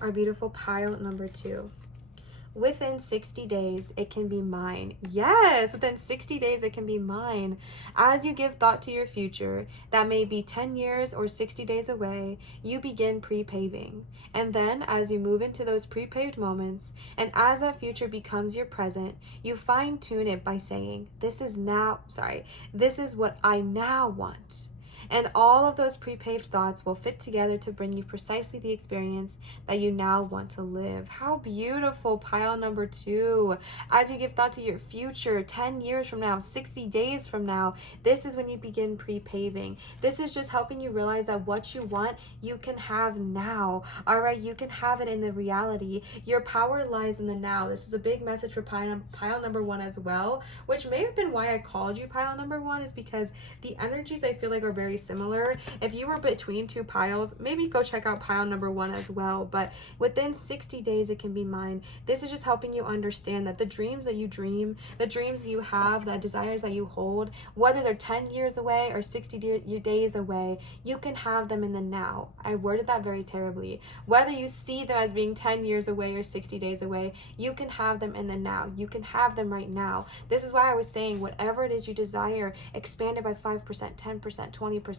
Our beautiful pile number 2. Within 60 days, it can be mine. Yes, within 60 days, it can be mine. As you give thought to your future, that may be 10 years or 60 days away, you begin pre-paving. And then, as you move into those pre-paved moments, and as that future becomes your present, you fine-tune it by saying, this is what I now want. And all of those pre-paved thoughts will fit together to bring you precisely the experience that you now want to live. How beautiful, pile number 2. As you give thought to your future, 10 years from now, 60 days from now, this is when you begin pre-paving. This is just helping you realize that what you want, you can have now. All right, you can have it in the reality. Your power lies in the now. This was a big message for pile number 1 as well, which may have been why I called you pile number 1, is because the energies I feel like are very similar. If you were between 2 piles, maybe go check out pile number 1 as well. But within 60 days, it can be mine. This is just helping you understand that the dreams that you dream, the dreams that you have, the desires that you hold, whether they're 10 years away or 60 days away, you can have them in the now. I worded that very terribly. Whether you see them as being 10 years away or 60 days away, you can have them in the now. You can have them right now. This is why I was saying whatever it is you desire, expand it by 5%, 10%, 20%,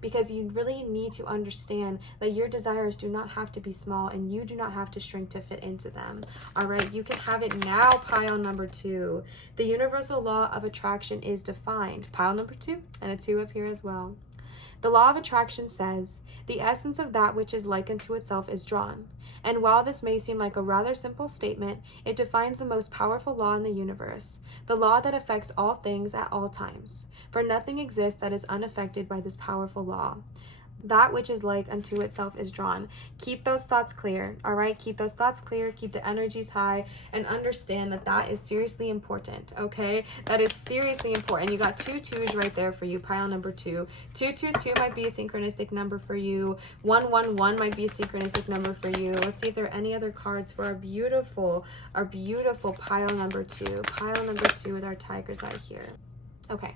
because you really need to understand that your desires do not have to be small and you do not have to shrink to fit into them. All right, you can have it now, pile number 2. The universal law of attraction is defined. Pile number 2 and a 2 up here as well. The law of attraction says, the essence of that which is like unto itself is drawn. And while this may seem like a rather simple statement, it defines the most powerful law in the universe, the law that affects all things at all times. For nothing exists that is unaffected by this powerful law. That which is like unto itself is drawn. Keep those thoughts clear, all right? Keep those thoughts clear, keep the energies high, and understand that that is seriously important, okay? That is seriously important. You got 2 2s right there for you, pile number 2. 222 might be a synchronistic number for you. 111 might be a synchronistic number for you. Let's see if there are any other cards for our beautiful pile number 2. Pile number 2 with our tiger's eye here. Okay.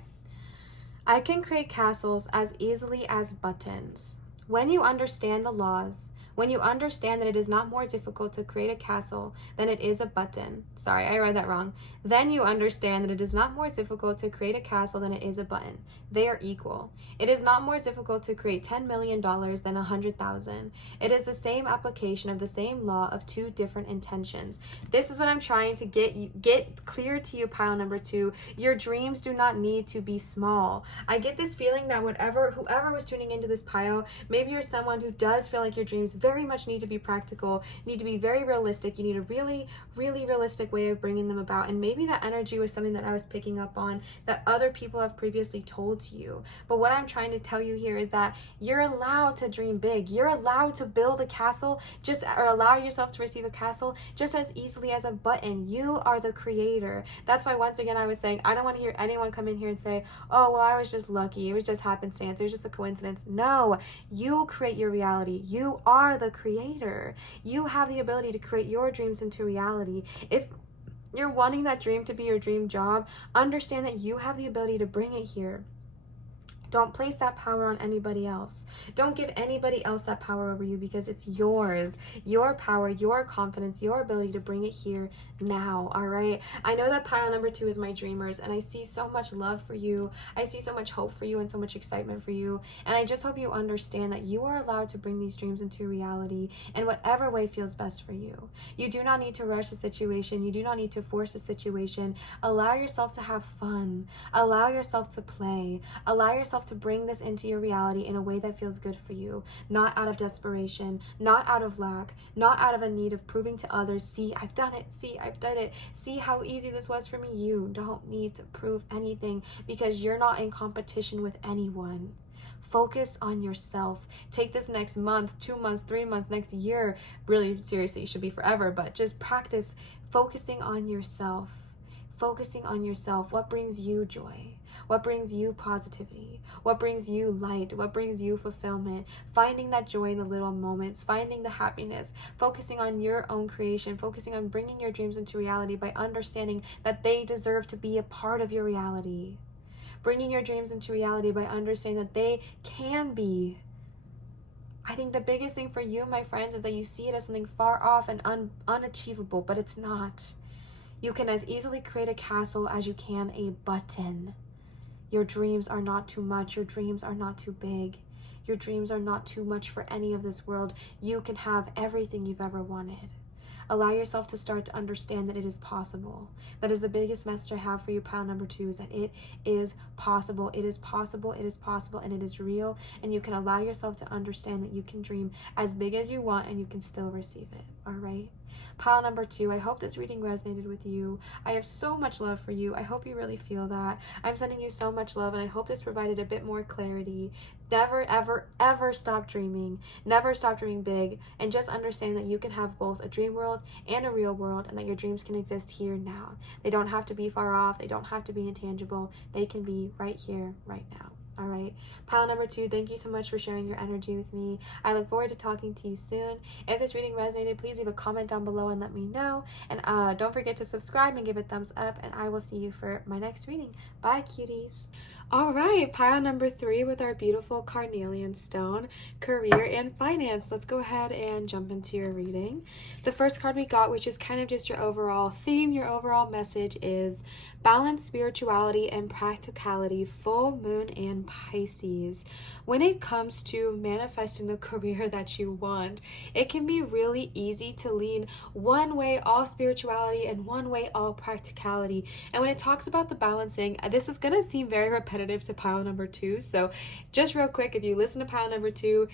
I can create castles as easily as buttons. When you understand the laws, when you understand that it is not more difficult to create a castle than it is a button. Sorry, I read that wrong. Then you understand that it is not more difficult to create a castle than it is a button. They are equal. It is not more difficult to create $10 million than 100,000. It is the same application of the same law of 2 different intentions. This is what I'm trying to get clear to you, pile number 2. Your dreams do not need to be small. I get this feeling that whoever was tuning into this pile, maybe you're someone who does feel like your dreams very much need to be practical, need to be very realistic. You need a really, really realistic way of bringing them about. And maybe that energy was something that I was picking up on that other people have previously told you. But what I'm trying to tell you here is that you're allowed to dream big. You're allowed to build a castle, or allow yourself to receive a castle just as easily as a button. You are the creator. That's why, once again, I was saying, I don't want to hear anyone come in here and say, oh, well, I was just lucky. It was just happenstance. It was just a coincidence. No, you create your reality. You are the creator. You have the ability to create your dreams into reality. If you're wanting that dream to be your dream job, understand that you have the ability to bring it here. Don't place that power on anybody else. Don't give anybody else that power over you, because it's yours. Your power, your confidence, your ability to bring it here now, all right? I know that pile number 2 is my dreamers, and I see so much love for you. I see so much hope for you and so much excitement for you. And I just hope you understand that you are allowed to bring these dreams into reality in whatever way feels best for you. You do not need to rush the situation. You do not need to force the situation. Allow yourself to have fun. Allow yourself to play. Allow yourself to bring this into your reality in a way that feels good for you, not out of desperation, not out of lack, not out of a need of proving to others, see, I've done it, see, I've done it, see how easy this was for me. You don't need to prove anything, because you're not in competition with anyone. Focus on yourself. Take this next month, 2 months, 3 months, next year, really seriously, it should be forever, but just practice focusing on yourself. Focusing on yourself. What brings you joy? What brings you positivity? What brings you light? What brings you fulfillment? Finding that joy in the little moments, finding the happiness, focusing on your own creation, focusing on bringing your dreams into reality by understanding that they deserve to be a part of your reality. Bringing your dreams into reality by understanding that they can be. I think the biggest thing for you, my friends, is that you see it as something far off and unachievable, but it's not. You can as easily create a castle as you can a button. Your dreams are not too much. Your dreams are not too big. Your dreams are not too much for any of this world. You can have everything you've ever wanted. Allow yourself to start to understand that it is possible. That is the biggest message I have for you, pile number 2, is that it is possible. It is possible, it is possible, and it is real. And you can allow yourself to understand that you can dream as big as you want and you can still receive it, all right? Pile number 2, I hope this reading resonated with you. I have so much love for you. I hope you really feel that. I'm sending you so much love, and I hope this provided a bit more clarity. Never, ever, ever stop dreaming. Never stop dreaming big, and just understand that you can have both a dream world and a real world, and that your dreams can exist here now. They don't have to be far off. They don't have to be intangible. They can be right here, right now. All right, pile number 2, thank you so much for sharing your energy with me. I look forward to talking to you soon. If this reading resonated, please leave a comment down below and let me know. And don't forget to subscribe and give a thumbs up, and I will see you for my next reading. Bye, cuties. All right, pile number 3 with our beautiful carnelian stone, career and finance. Let's go ahead and jump into your reading. The first card we got, which is kind of just your overall theme, your overall message, is balance, spirituality, and practicality, full moon and Pisces. When it comes to manifesting the career that you want, it can be really easy to lean one way, all spirituality, and one way, all practicality. And when it talks about the balancing, this is going to seem very repetitive to pile number 2. So just real quick, if you listen to pile number 2,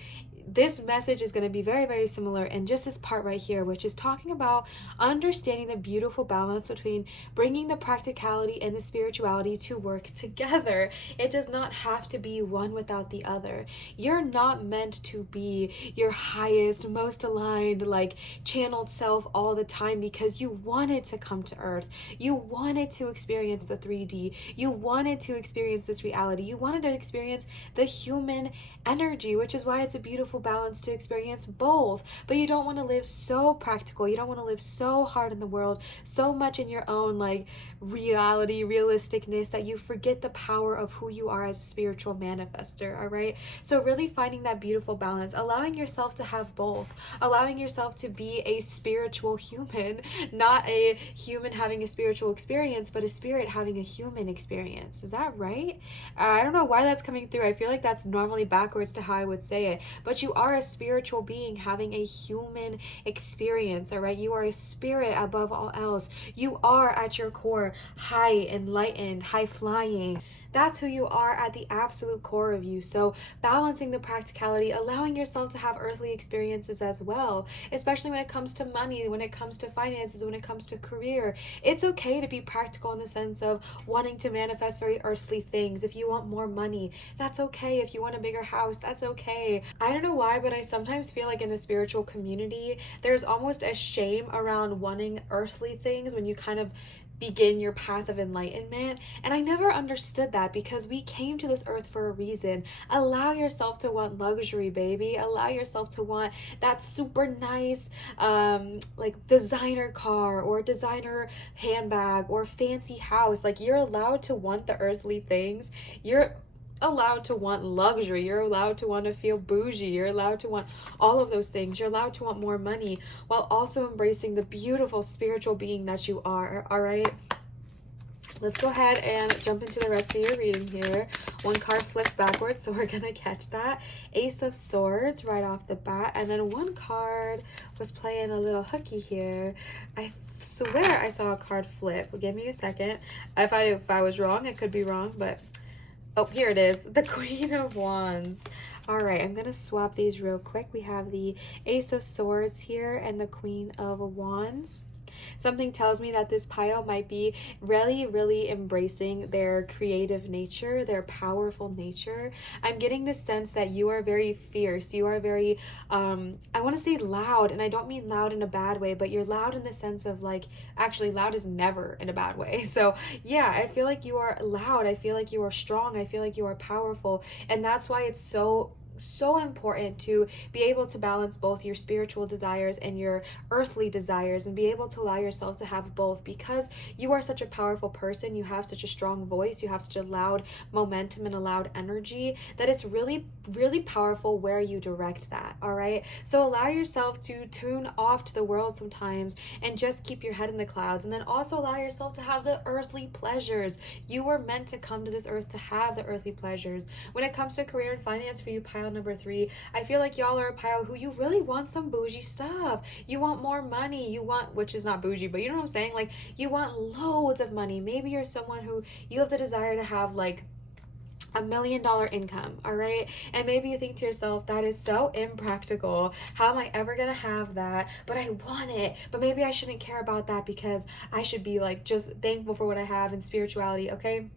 this message is going to be very, very similar in just this part right here, which is talking about understanding the beautiful balance between bringing the practicality and the spirituality to work together. It does not have to be one without the other. You're not meant to be your highest, most aligned, like channeled self all the time because you wanted to come to Earth. You wanted to experience the 3D. You wanted to experience this reality. You wanted to experience the human energy, which is why it's a beautiful balance to experience both. But you don't want to live so practical. You don't want to live so hard in the world, so much in your own like reality, realisticness, that you forget the power of who you are as a spiritual manifester. All right, so really finding that beautiful balance, allowing yourself to have both, allowing yourself to be a spiritual human, not a human having a spiritual experience, but a spirit having a human experience. Is that right? I don't know why that's coming through. I feel like that's normally backwards to how I would say it, but you are a spiritual being having a human experience. All right, you are a spirit above all else. You are at your core high enlightened, high flying. That's who you are at the absolute core of you. So balancing the practicality, allowing yourself to have earthly experiences as well, especially when it comes to money, when it comes to finances, when it comes to career. It's okay to be practical in the sense of wanting to manifest very earthly things. If you want more money, that's okay. If you want a bigger house, that's okay. I don't know why, but I sometimes feel like in the spiritual community, there's almost a shame around wanting earthly things when you kind of begin your path of enlightenment. And I never understood that because we came to this earth for a reason. Allow yourself to want luxury, baby. Allow yourself to want that super nice like designer car or designer handbag or fancy house. Like, you're allowed to want the earthly things. You're allowed to want luxury. You're allowed to want to feel bougie. You're allowed to want all of those things. You're allowed to want more money while also embracing the beautiful spiritual being that you are. All right, let's go ahead and jump into the rest of your reading here. One card flipped backwards, so we're gonna catch that. Ace of Swords right off the bat, and then one card was playing a little hooky here. I swear I saw a card flip. Well, give me a second. If I was wrong, I could be wrong, but oh, here it is, the Queen of Wands. All right, I'm going to swap these real quick. We have the Ace of Swords here and the Queen of Wands. Something tells me that this pile might be really, really embracing their creative nature, their powerful nature. I'm getting the sense that you are very fierce. You are very, I want to say loud, and I don't mean loud in a bad way, but you're loud in the sense of like, actually loud is never in a bad way. So yeah, I feel like you are loud. I feel like you are strong. I feel like you are powerful. And that's why it's so so important to be able to balance both your spiritual desires and your earthly desires, and be able to allow yourself to have both, because you are such a powerful person. You have such a strong voice, you have such a loud momentum and a loud energy, that it's really, really powerful where you direct that. All right, so allow yourself to tune off to the world sometimes and just keep your head in the clouds, and then also allow yourself to have the earthly pleasures. You were meant to come to this earth to have the earthly pleasures. When it comes to career and finance for you, pile number 3, I feel like y'all are a pile who you really want some bougie stuff. You want more money. You want, which is not bougie, but you know what I'm saying? Like, you want loads of money. Maybe you're someone who you have the desire to have like $1 million income, all right? And maybe you think to yourself, that is so impractical. How am I ever gonna have that? But I want it. But maybe I shouldn't care about that, because I should be like just thankful for what I have in spirituality, okay?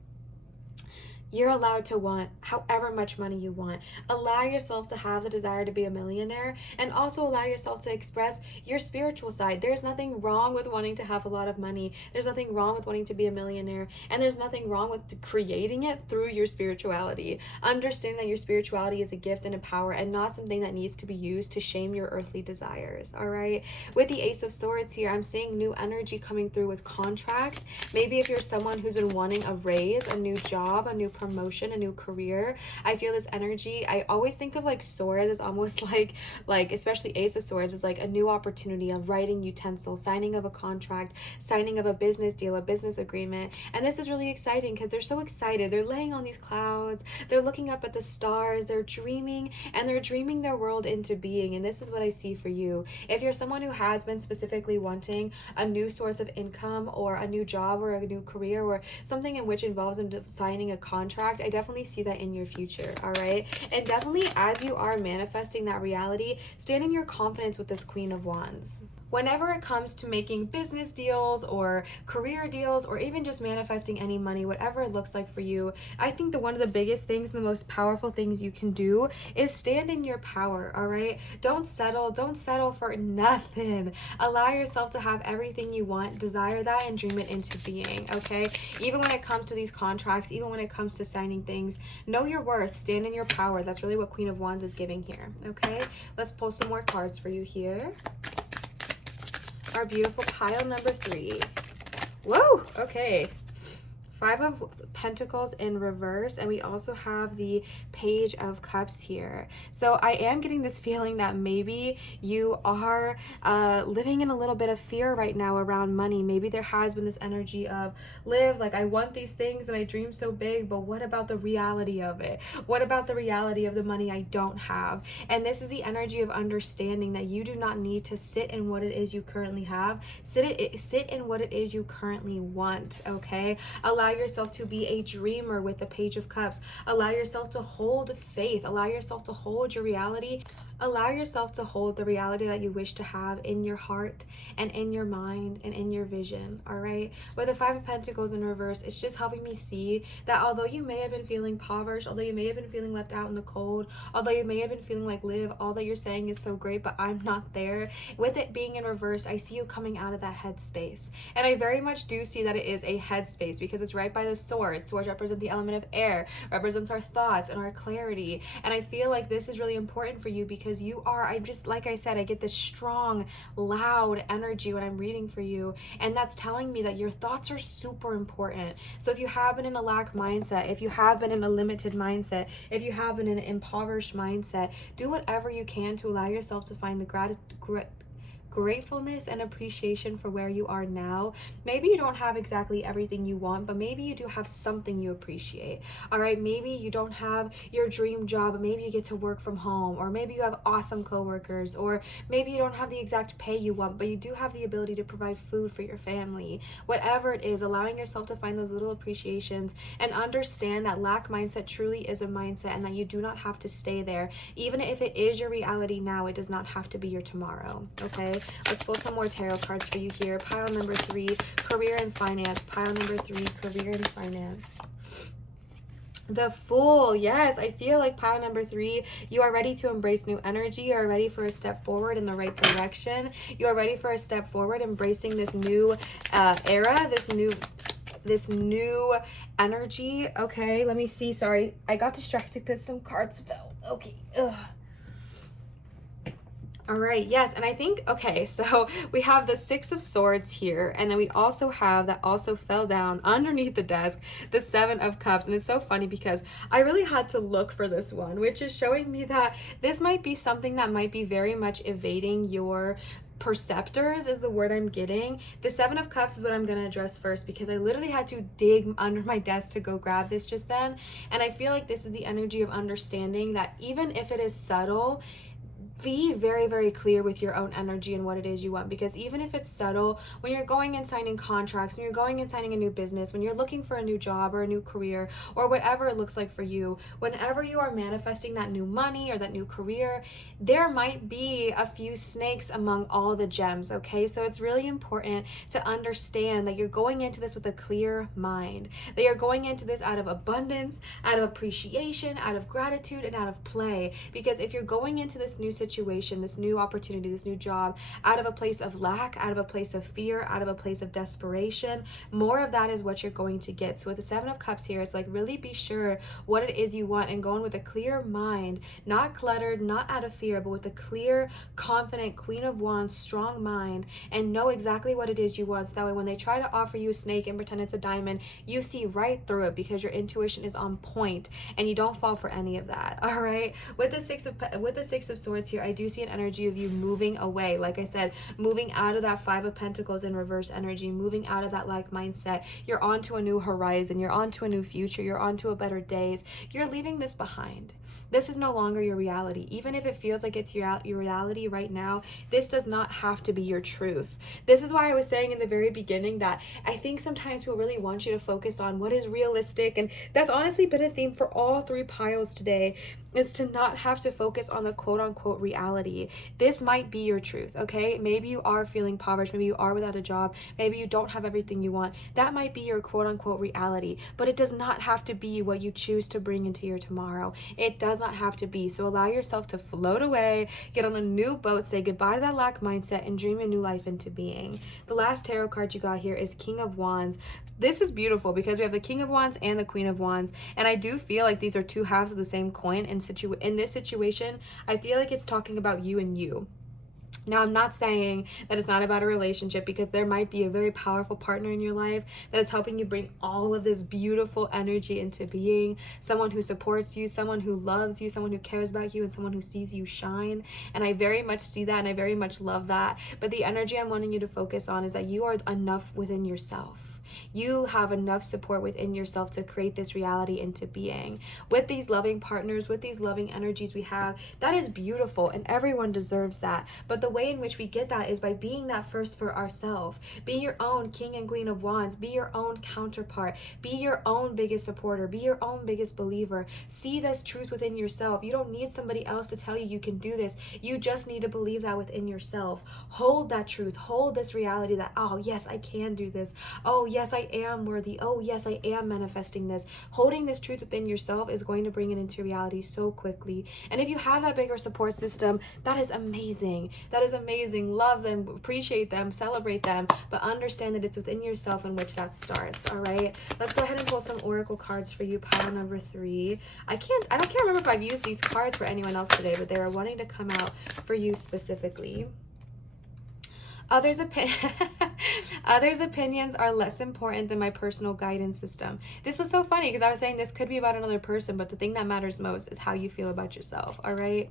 You're allowed to want however much money you want. Allow yourself to have the desire to be a millionaire, and also allow yourself to express your spiritual side. There's nothing wrong with wanting to have a lot of money. There's nothing wrong with wanting to be a millionaire, and there's nothing wrong with creating it through your spirituality. Understand that your spirituality is a gift and a power, and not something that needs to be used to shame your earthly desires, all right? With the Ace of Swords here, I'm seeing new energy coming through with contracts. Maybe if you're someone who's been wanting a raise, a new job, a new promotion, a new career, I feel this energy. I always think of like swords as almost like especially Ace of Swords is like a new opportunity, a writing utensil, signing of a contract, signing of a business deal, a business agreement. And this is really exciting because they're so excited. They're laying on these clouds, they're looking up at the stars, they're dreaming, and they're dreaming their world into being. And this is what I see for you. If you're someone who has been specifically wanting a new source of income, or a new job, or a new career, or something in which involves signing a contract, I definitely see that in your future, all right? And definitely as you are manifesting that reality, stand in your confidence with this Queen of Wands. Whenever it comes to making business deals or career deals, or even just manifesting any money, whatever it looks like for you, I think that one of the biggest things, the most powerful things you can do is stand in your power, all right? Don't settle for nothing. Allow yourself to have everything you want, desire that, and dream it into being, okay? Even when it comes to these contracts, even when it comes to signing things, know your worth, stand in your power. That's really what Queen of Wands is giving here, okay? Let's pull some more cards for you here. Our beautiful pile number 3. Whoa, okay. 5 of Pentacles in reverse, and we also have the Page of Cups here. So I am getting this feeling that maybe you are living in a little bit of fear right now around money. Maybe there has been this energy of, Liv, like I want these things and I dream so big, but what about the reality of it? What about the reality of the money I don't have? And this is the energy of understanding that you do not need to sit in what it is you currently have. Sit in what it is you currently want, okay? Allow yourself to be a dreamer with the Page of Cups. Allow yourself to hold faith. Allow yourself to hold your reality. Allow yourself to hold the reality that you wish to have in your heart and in your mind and in your vision, all right? With the 5 of Pentacles in reverse, it's just helping me see that although you may have been feeling impoverished, although you may have been feeling left out in the cold, although you may have been feeling like, Liv, all that you're saying is so great, but I'm not there. With it being in reverse, I see you coming out of that headspace. And I very much do see that it is a headspace because it's right by the swords. Swords represent the element of air, represents our thoughts and our clarity. And I feel like this is really important for you because you are, I'm just, like I said, I get this strong, loud energy when I'm reading for you. And that's telling me that your thoughts are super important. So if you have been in a lack mindset, if you have been in a limited mindset, if you have been in an impoverished mindset, do whatever you can to allow yourself to find the gratefulness and appreciation for where you are now. Maybe you don't have exactly everything you want, but maybe you do have something you appreciate, all right? Maybe you don't have your dream job, but maybe you get to work from home, or maybe you have awesome coworkers, or maybe you don't have the exact pay you want, but you do have the ability to provide food for your family. Whatever it is, allowing yourself to find those little appreciations and understand that lack mindset truly is a mindset and that you do not have to stay there. Even if it is your reality now, it does not have to be your tomorrow, okay? Let's pull some more tarot cards for you here. Pile number 3, career and finance. Pile number 3, career and finance. The Fool. Yes, I feel like pile number 3, you are ready to embrace new energy. You are ready for a step forward in the right direction. You are ready for a step forward, embracing this new era, this new energy. Okay, let me see. Sorry, I got distracted because some cards fell. Okay. Ugh. All right, yes, and I think, okay, so we have the Six of Swords here, and then we also have, that also fell down underneath the desk, the Seven of Cups. And it's so funny because I really had to look for this one, which is showing me that this might be something that might be very much evading your perceptors, is the word I'm getting. The Seven of Cups is what I'm going to address first, because I literally had to dig under my desk to go grab this just then. And I feel like this is the energy of understanding that even if it is subtle, be very, very clear with your own energy and what it is you want. Because even if it's subtle, when you're going and signing contracts, when you're going and signing a new business, when you're looking for a new job or a new career or whatever it looks like for you, whenever you are manifesting that new money or that new career, there might be a few snakes among all the gems, okay? So it's really important to understand that you're going into this with a clear mind, that you're going into this out of abundance, out of appreciation, out of gratitude, and out of play. Because if you're going into this new situation, this new opportunity, this new job, out of a place of lack, out of a place of fear, out of a place of desperation, more of that is what you're going to get. So with the Seven of Cups here, it's like, really be sure what it is you want and go in with a clear mind, not cluttered, not out of fear, but with a clear, confident Queen of Wands, strong mind, and know exactly what it is you want. So that way when they try to offer you a snake and pretend it's a diamond, you see right through it because your intuition is on point and you don't fall for any of that. All right. With the Six of Swords here, I do see an energy of you moving away. Like I said, moving out of that Five of Pentacles in reverse energy, moving out of that lack mindset. You're onto a new horizon. You're onto a new future. You're onto a better days. You're leaving this behind. This is no longer your reality. Even if it feels like it's your reality right now, this does not have to be your truth. This is why I was saying in the very beginning that I think sometimes people really want you to focus on what is realistic. And that's honestly been a theme for all three piles today, is to not have to focus on the quote unquote reality. This might be your truth, okay? Maybe you are feeling impoverished. Maybe you are without a job. Maybe you don't have everything you want. That might be your quote unquote reality, but it does not have to be what you choose to bring into your tomorrow. It does not have to be. So allow yourself to float away, get on a new boat, say goodbye to that lack mindset, and dream a new life into being. The last tarot card you got here is King of Wands. This is beautiful because we have the King of Wands and the Queen of Wands, and I do feel like these are two halves of the same coin. In this situation, I feel like it's talking about you and you. Now, I'm not saying that it's not about a relationship, because there might be a very powerful partner in your life that is helping you bring all of this beautiful energy into being. Someone who supports you, someone who loves you, someone who cares about you, and someone who sees you shine. And I very much see that, and I very much love that. But the energy I'm wanting you to focus on is that you are enough within yourself. You have enough support within yourself to create this reality into being. With these loving partners, with these loving energies we have, that is beautiful and everyone deserves that. But the way in which we get that is by being that first for ourselves. Be your own King and Queen of Wands. Be your own counterpart. Be your own biggest supporter. Be your own biggest believer. See this truth within yourself. You don't need somebody else to tell you you can do this. You just need to believe that within yourself. Hold that truth. Hold this reality that, oh yes, I can do this. Oh yes, I am worthy. Oh yes, I am manifesting this. Holding this truth within yourself is going to bring it into reality so quickly. And if you have that bigger support system, that is amazing. That is amazing. Love them, appreciate them, celebrate them, but understand that it's within yourself in which that starts. All right, let's go ahead and pull some oracle cards for you, pile number 3. I can't remember if I've used these cards for anyone else today, but they were wanting to come out for you specifically. Others' opinions are less important than my personal guidance system. This was so funny because I was saying this could be about another person, but the thing that matters most is how you feel about yourself, all right?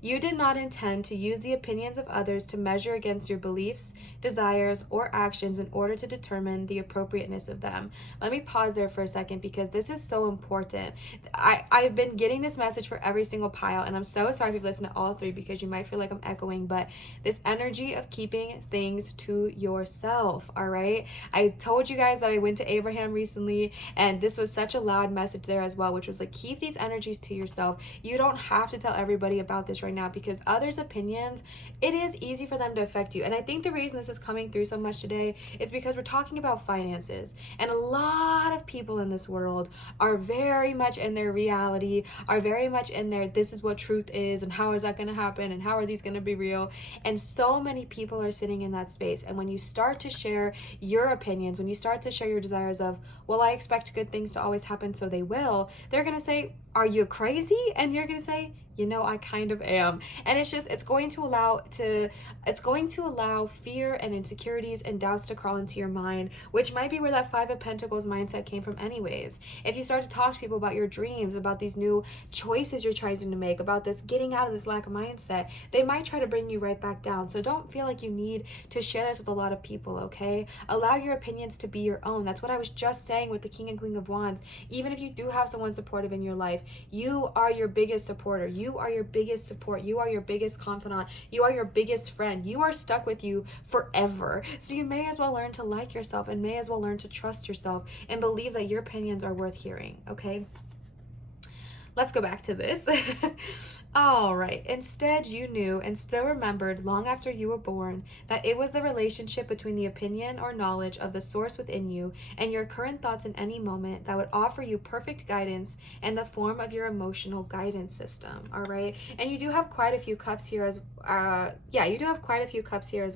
You did not intend to use the opinions of others to measure against your beliefs, desires, or actions in order to determine the appropriateness of them. Let me pause there for a second because this is so important. I've been getting this message for every single pile, and I'm so sorry if you've listened to all 3 because you might feel like I'm echoing, but this energy of keeping things to yourself, all right? I told you guys that I went to Abraham recently, and this was such a loud message there as well, which was like, keep these energies to yourself. You don't have to tell everybody about this right now because others' opinions, it is easy for them to affect you. And I think the reason this is coming through so much today is because we're talking about finances, and a lot of people in this world are very much in their reality, are very much in their, this is what truth is, and how is that going to happen, and how are these going to be real? And so many people are sitting in that space. And when you start to share your opinions, when you start to share your desires of, well, I expect good things to always happen, so they will, they're going to say, are you crazy? And you're going to say, you know, I kind of am. And it's going to allow fear and insecurities and doubts to crawl into your mind, which might be where that Five of Pentacles mindset came from anyways. If you start to talk to people about your dreams, about these new choices you're trying to make, about this getting out of this lack of mindset, they might try to bring you right back down. So don't feel like you need to share this with a lot of people, okay? Allow your opinions to be your own. That's what I was just saying with the King and Queen of Wands. Even if you do have someone supportive in your life, you are your biggest supporter. You are your biggest support. You are your biggest confidant. You are your biggest friend. You are stuck with you forever. So you may as well learn to like yourself, and may as well learn to trust yourself and believe that your opinions are worth hearing, okay? Let's go back to this. All right. Instead, you knew and still remembered long after you were born that it was the relationship between the opinion or knowledge of the source within you and your current thoughts in any moment that would offer you perfect guidance in the form of your emotional guidance system. All right. And you do have quite a few cups here as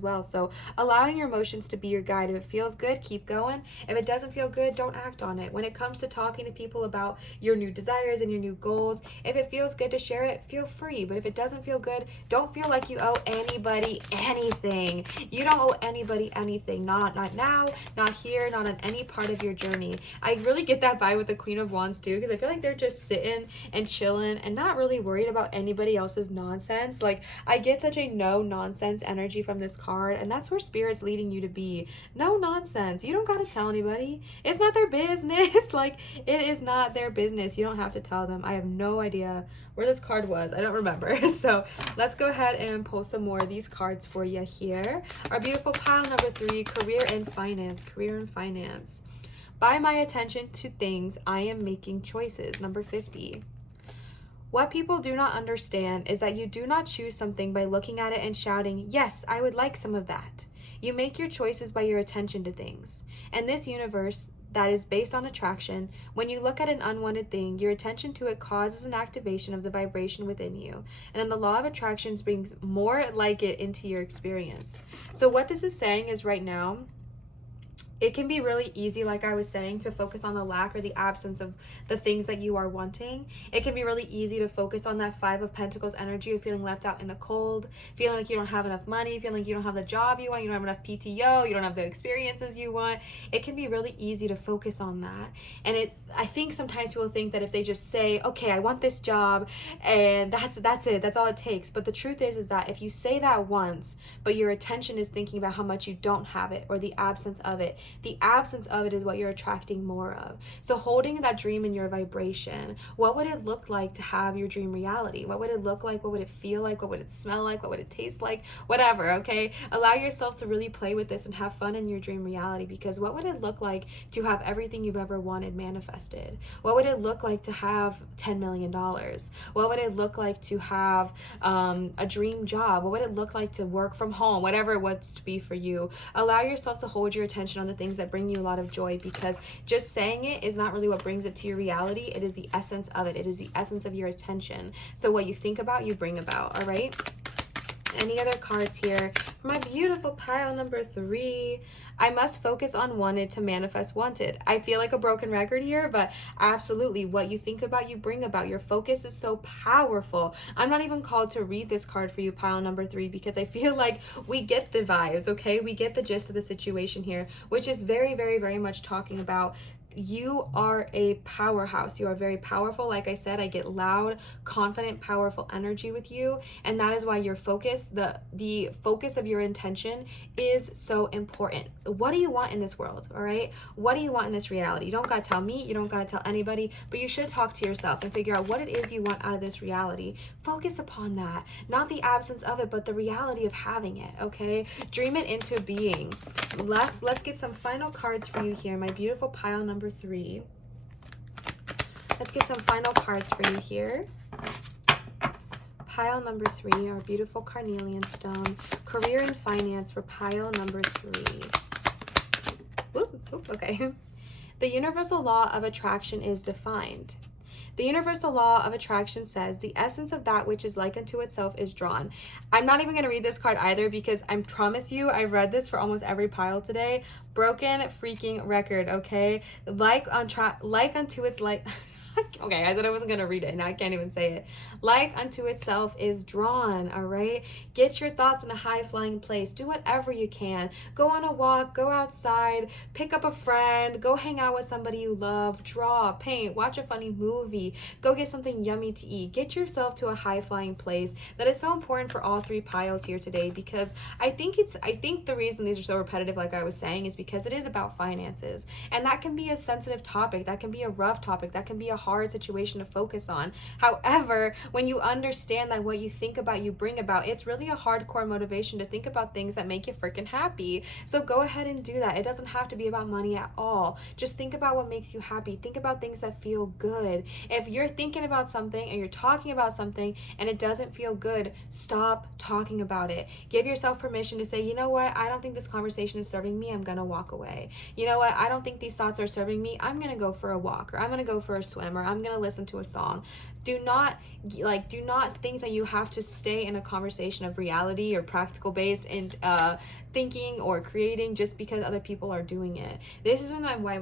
well. So allowing your emotions to be your guide. If it feels good, keep going. If it doesn't feel good, don't act on it. When it comes to talking to people about your new desires and your new goals, if it feels good to share it, feel free. But if it doesn't feel good, don't feel like you owe anybody anything. You don't owe anybody anything. Not now, not here, not on any part of your journey. I really get that vibe with the Queen of Wands too, because I feel like they're just sitting and chilling and not really worried about anybody else's nonsense. Like, I get such a no nonsense energy from this card, and that's where Spirit's leading you to be. No nonsense. You don't got to tell anybody. It's not their business. Like, it is not their business. You don't have to tell them. I have no idea where this card was. I don't remember. So let's go ahead and pull some more of these cards for you here. Our beautiful pile number 3, career and finance. Career and finance. By my attention to things, I am making choices. Number 50. What people do not understand is that you do not choose something by looking at it and shouting, yes, I would like some of that. You make your choices by your attention to things. And this universe that is based on attraction, when you look at an unwanted thing, your attention to it causes an activation of the vibration within you. And then the law of attraction brings more like it into your experience. So what this is saying is right now, it can be really easy, like I was saying, to focus on the lack or the absence of the things that you are wanting. It can be really easy to focus on that Five of Pentacles energy of feeling left out in the cold, feeling like you don't have enough money, feeling like you don't have the job you want, you don't have enough PTO, you don't have the experiences you want. It can be really easy to focus on that. And I think sometimes people think that if they just say, okay, I want this job, and that's it, that's all it takes. But the truth is that if you say that once, but your attention is thinking about how much you don't have it or the absence of it, the absence of it is what you're attracting more of. So holding that dream in your vibration, what would it look like to have your dream reality? What would it look like? What would it feel like? What would it smell like? What would it taste like? Whatever, okay? Allow yourself to really play with this and have fun in your dream reality, because what would it look like to have everything you've ever wanted manifested? What would it look like to have $10 million? What would it look like to have a dream job? What would it look like to work from home? Whatever it wants to be for you. Allow yourself to hold your attention on the things that bring you a lot of joy, because just saying it is not really what brings it to your reality. It is the essence of it. It is the essence of your attention. So what you think about, you bring about. All right. Any other cards here for my beautiful pile number 3? I must focus on wanted to manifest wanted. I feel like a broken record here, but absolutely what you think about, you bring about. Your focus is so powerful. I'm not even called to read this card for you, pile number 3, because I feel like we get the vibes, okay? We get the gist of the situation here, which is very, very, very much talking about you are a powerhouse. You are very powerful. Like I said, I get loud, confident, powerful energy with you. And that is why your focus, the focus of your intention is so important. What do you want in this world? All right. What do you want in this reality? You don't got to tell me. You don't got to tell anybody, but you should talk to yourself and figure out what it is you want out of this reality. Focus upon that, not the absence of it, but the reality of having it. Okay. Dream it into being. Let's get some final cards for you here. My beautiful pile number 3. Let's get some final cards for you here. Pile number 3, our beautiful carnelian stone. Career and finance for pile number 3. Whoop, whoop, okay. The universal law of attraction is defined. The universal law of attraction says the essence of that which is like unto itself is drawn. I'm not even going to read this card either because I promise you I've read this for almost every pile today. Broken freaking record, okay? Like unto its like... Okay, I said I wasn't going to read it and I can't even say it. Like unto itself is drawn, all right? Get your thoughts in a high-flying place. Do whatever you can. Go on a walk, go outside, pick up a friend, go hang out with somebody you love, draw, paint, watch a funny movie, go get something yummy to eat. Get yourself to a high-flying place. That is so important for all three piles here today because I think the reason these are so repetitive, like I was saying, is because it is about finances. And that can be a sensitive topic, that can be a rough topic, that can be a hard situation to focus on. However, when you understand that what you think about, you bring about, it's really a hardcore motivation to think about things that make you freaking happy. So go ahead and do that. It doesn't have to be about money at all. Just think about what makes you happy. Think about things that feel good. If you're thinking about something and you're talking about something and it doesn't feel good, stop talking about it. Give yourself permission to say, you know what, I don't think this conversation is serving me. I'm gonna walk away. You know what, I don't think these thoughts are serving me. I'm gonna go for a walk, or I'm gonna go for a swim, or I'm gonna listen to a song. Do not think that you have to stay in a conversation of reality or practical based and thinking or creating just because other people are doing it. This is when my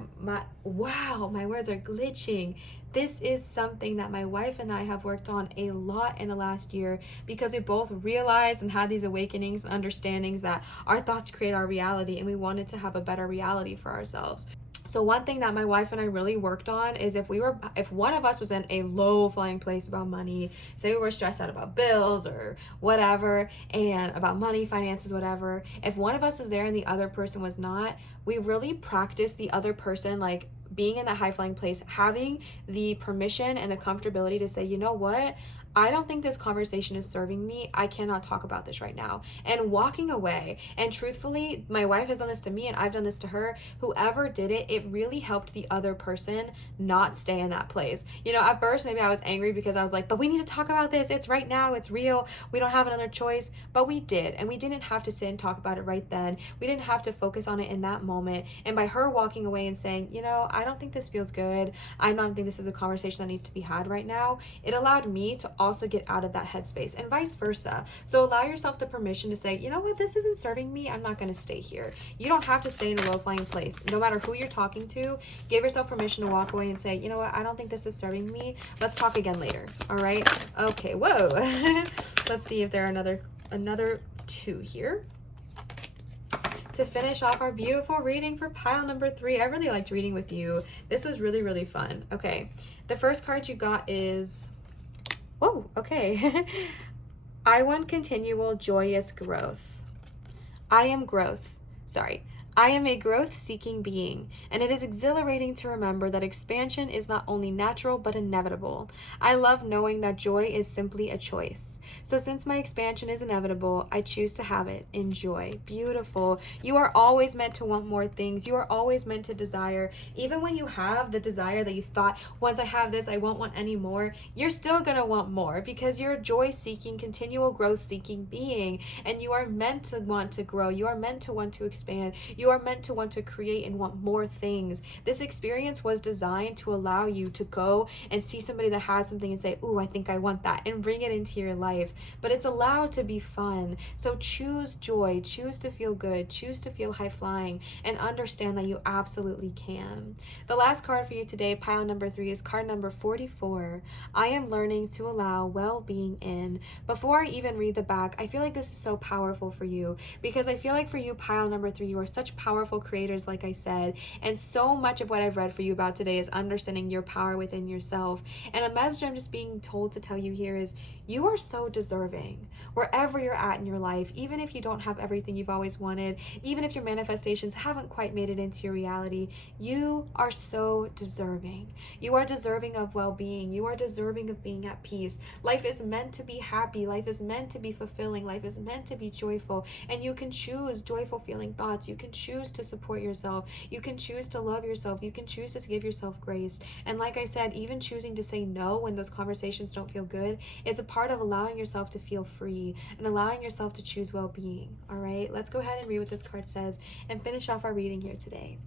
words are glitching. This is something that my wife and I have worked on a lot in the last year because we both realized and had these awakenings and understandings that our thoughts create our reality, and we wanted to have a better reality for ourselves. So one thing that my wife and I really worked on is if one of us was in a low flying place about money, say we were stressed out about bills or whatever, and about money, finances, whatever, if one of us is there and the other person was not, we really practiced the other person, like, being in that high flying place, having the permission and the comfortability to say, you know what, I don't think this conversation is serving me. I cannot talk about this right now. And walking away. And truthfully, my wife has done this to me and I've done this to her. Whoever did it, it really helped the other person not stay in that place. You know, at first, maybe I was angry because I was like, but we need to talk about this. It's right now. It's real. We don't have another choice. But we did. And we didn't have to sit and talk about it right then. We didn't have to focus on it in that moment. And by her walking away and saying, you know, I don't think this feels good. I don't think this is a conversation that needs to be had right now. It allowed me to also get out of that headspace, and vice versa. So allow yourself the permission to say, you know what, this isn't serving me. I'm not going to stay here. You don't have to stay in a low flying place. No matter who you're talking to, give yourself permission to walk away and say, you know what, I don't think this is serving me. Let's talk again later. All right. Okay. Whoa. Let's see if there are another two here to finish off our beautiful reading for pile number 3. I really liked reading with you. This was really, really fun. Okay. The first card you got is, whoa, okay. I want continual joyous growth. I am a growth-seeking being, and it is exhilarating to remember that expansion is not only natural but inevitable. I love knowing that joy is simply a choice. So since my expansion is inevitable, I choose to have it. Enjoy. Beautiful. You are always meant to want more things. You are always meant to desire. Even when you have the desire that you thought, once I have this, I won't want any more, you're still going to want more because you're a joy-seeking, continual growth-seeking being, and you are meant to want to grow. You are meant to want to expand. You are meant to want to create and want more things. This experience was designed to allow you to go and see somebody that has something and say, ooh, I think I want that, and bring it into your life. But it's allowed to be fun. So choose joy, choose to feel good, choose to feel high flying, and understand that you absolutely can. The last card for you today, pile number 3, is card number 44. I am learning to allow well-being in. Before I even read the back, I feel like this is so powerful for you because I feel like for you, pile number 3, you are such powerful creators, like I said, and so much of what I've read for you about today is understanding your power within yourself. And a message I'm just being told to tell you here is you are so deserving wherever you're at in your life. Even if you don't have everything you've always wanted, even if your manifestations haven't quite made it into your reality, you are so deserving. You are deserving of well-being. You are deserving of being at peace. Life is meant to be happy. Life is meant to be fulfilling. Life is meant to be joyful, and you can choose joyful feeling thoughts. You can choose to support yourself. You can choose to love yourself. You can choose to give yourself grace. And like I said, even choosing to say no when those conversations don't feel good is a part of allowing yourself to feel free and allowing yourself to choose well-being. All right, let's go ahead and read what this card says and finish off our reading here today.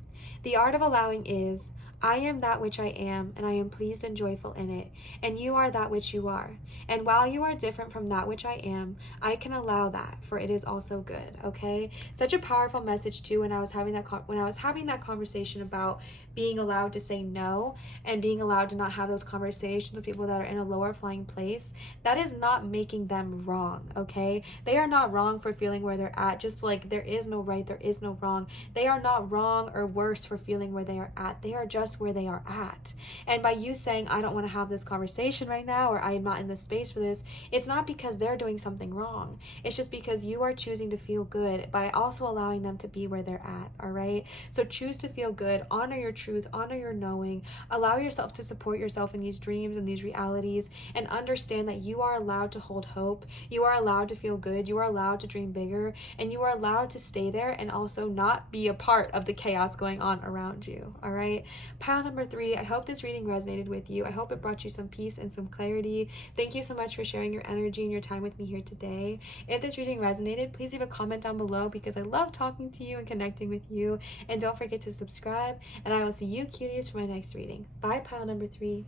The art of allowing is, I am that which I am, and I am pleased and joyful in it, and you are that which you are. And while you are different from that which I am, I can allow that, for it is also good. Okay, such a powerful message too. When I was having that conversation about being allowed to say no and being allowed to not have those conversations with people that are in a lower flying place, that is not making them wrong. Okay, they are not wrong for feeling where they're at. Just like there is no right, there is no wrong. They are not wrong or worse for feeling where they are at. They are just where they are at. And by you saying, I don't want to have this conversation right now, or I am not in the space for this, it's not because they're doing something wrong. It's just because you are choosing to feel good by also allowing them to be where they're at. All right, so choose to feel good, honor your truth, honor your knowing, allow yourself to support yourself in these dreams and these realities, and understand that you are allowed to hold hope, you are allowed to feel good, you are allowed to dream bigger, and you are allowed to stay there and also not be a part of the chaos going on around you. All right, pile number 3, I hope this reading resonated with you. I hope it brought you some peace and some clarity. Thank you so much for sharing your energy and your time with me here today. If this reading resonated, please leave a comment down below, because I love talking to you and connecting with you. And don't forget to subscribe, and I will see you cuties for my next reading. Bye, pile number 3.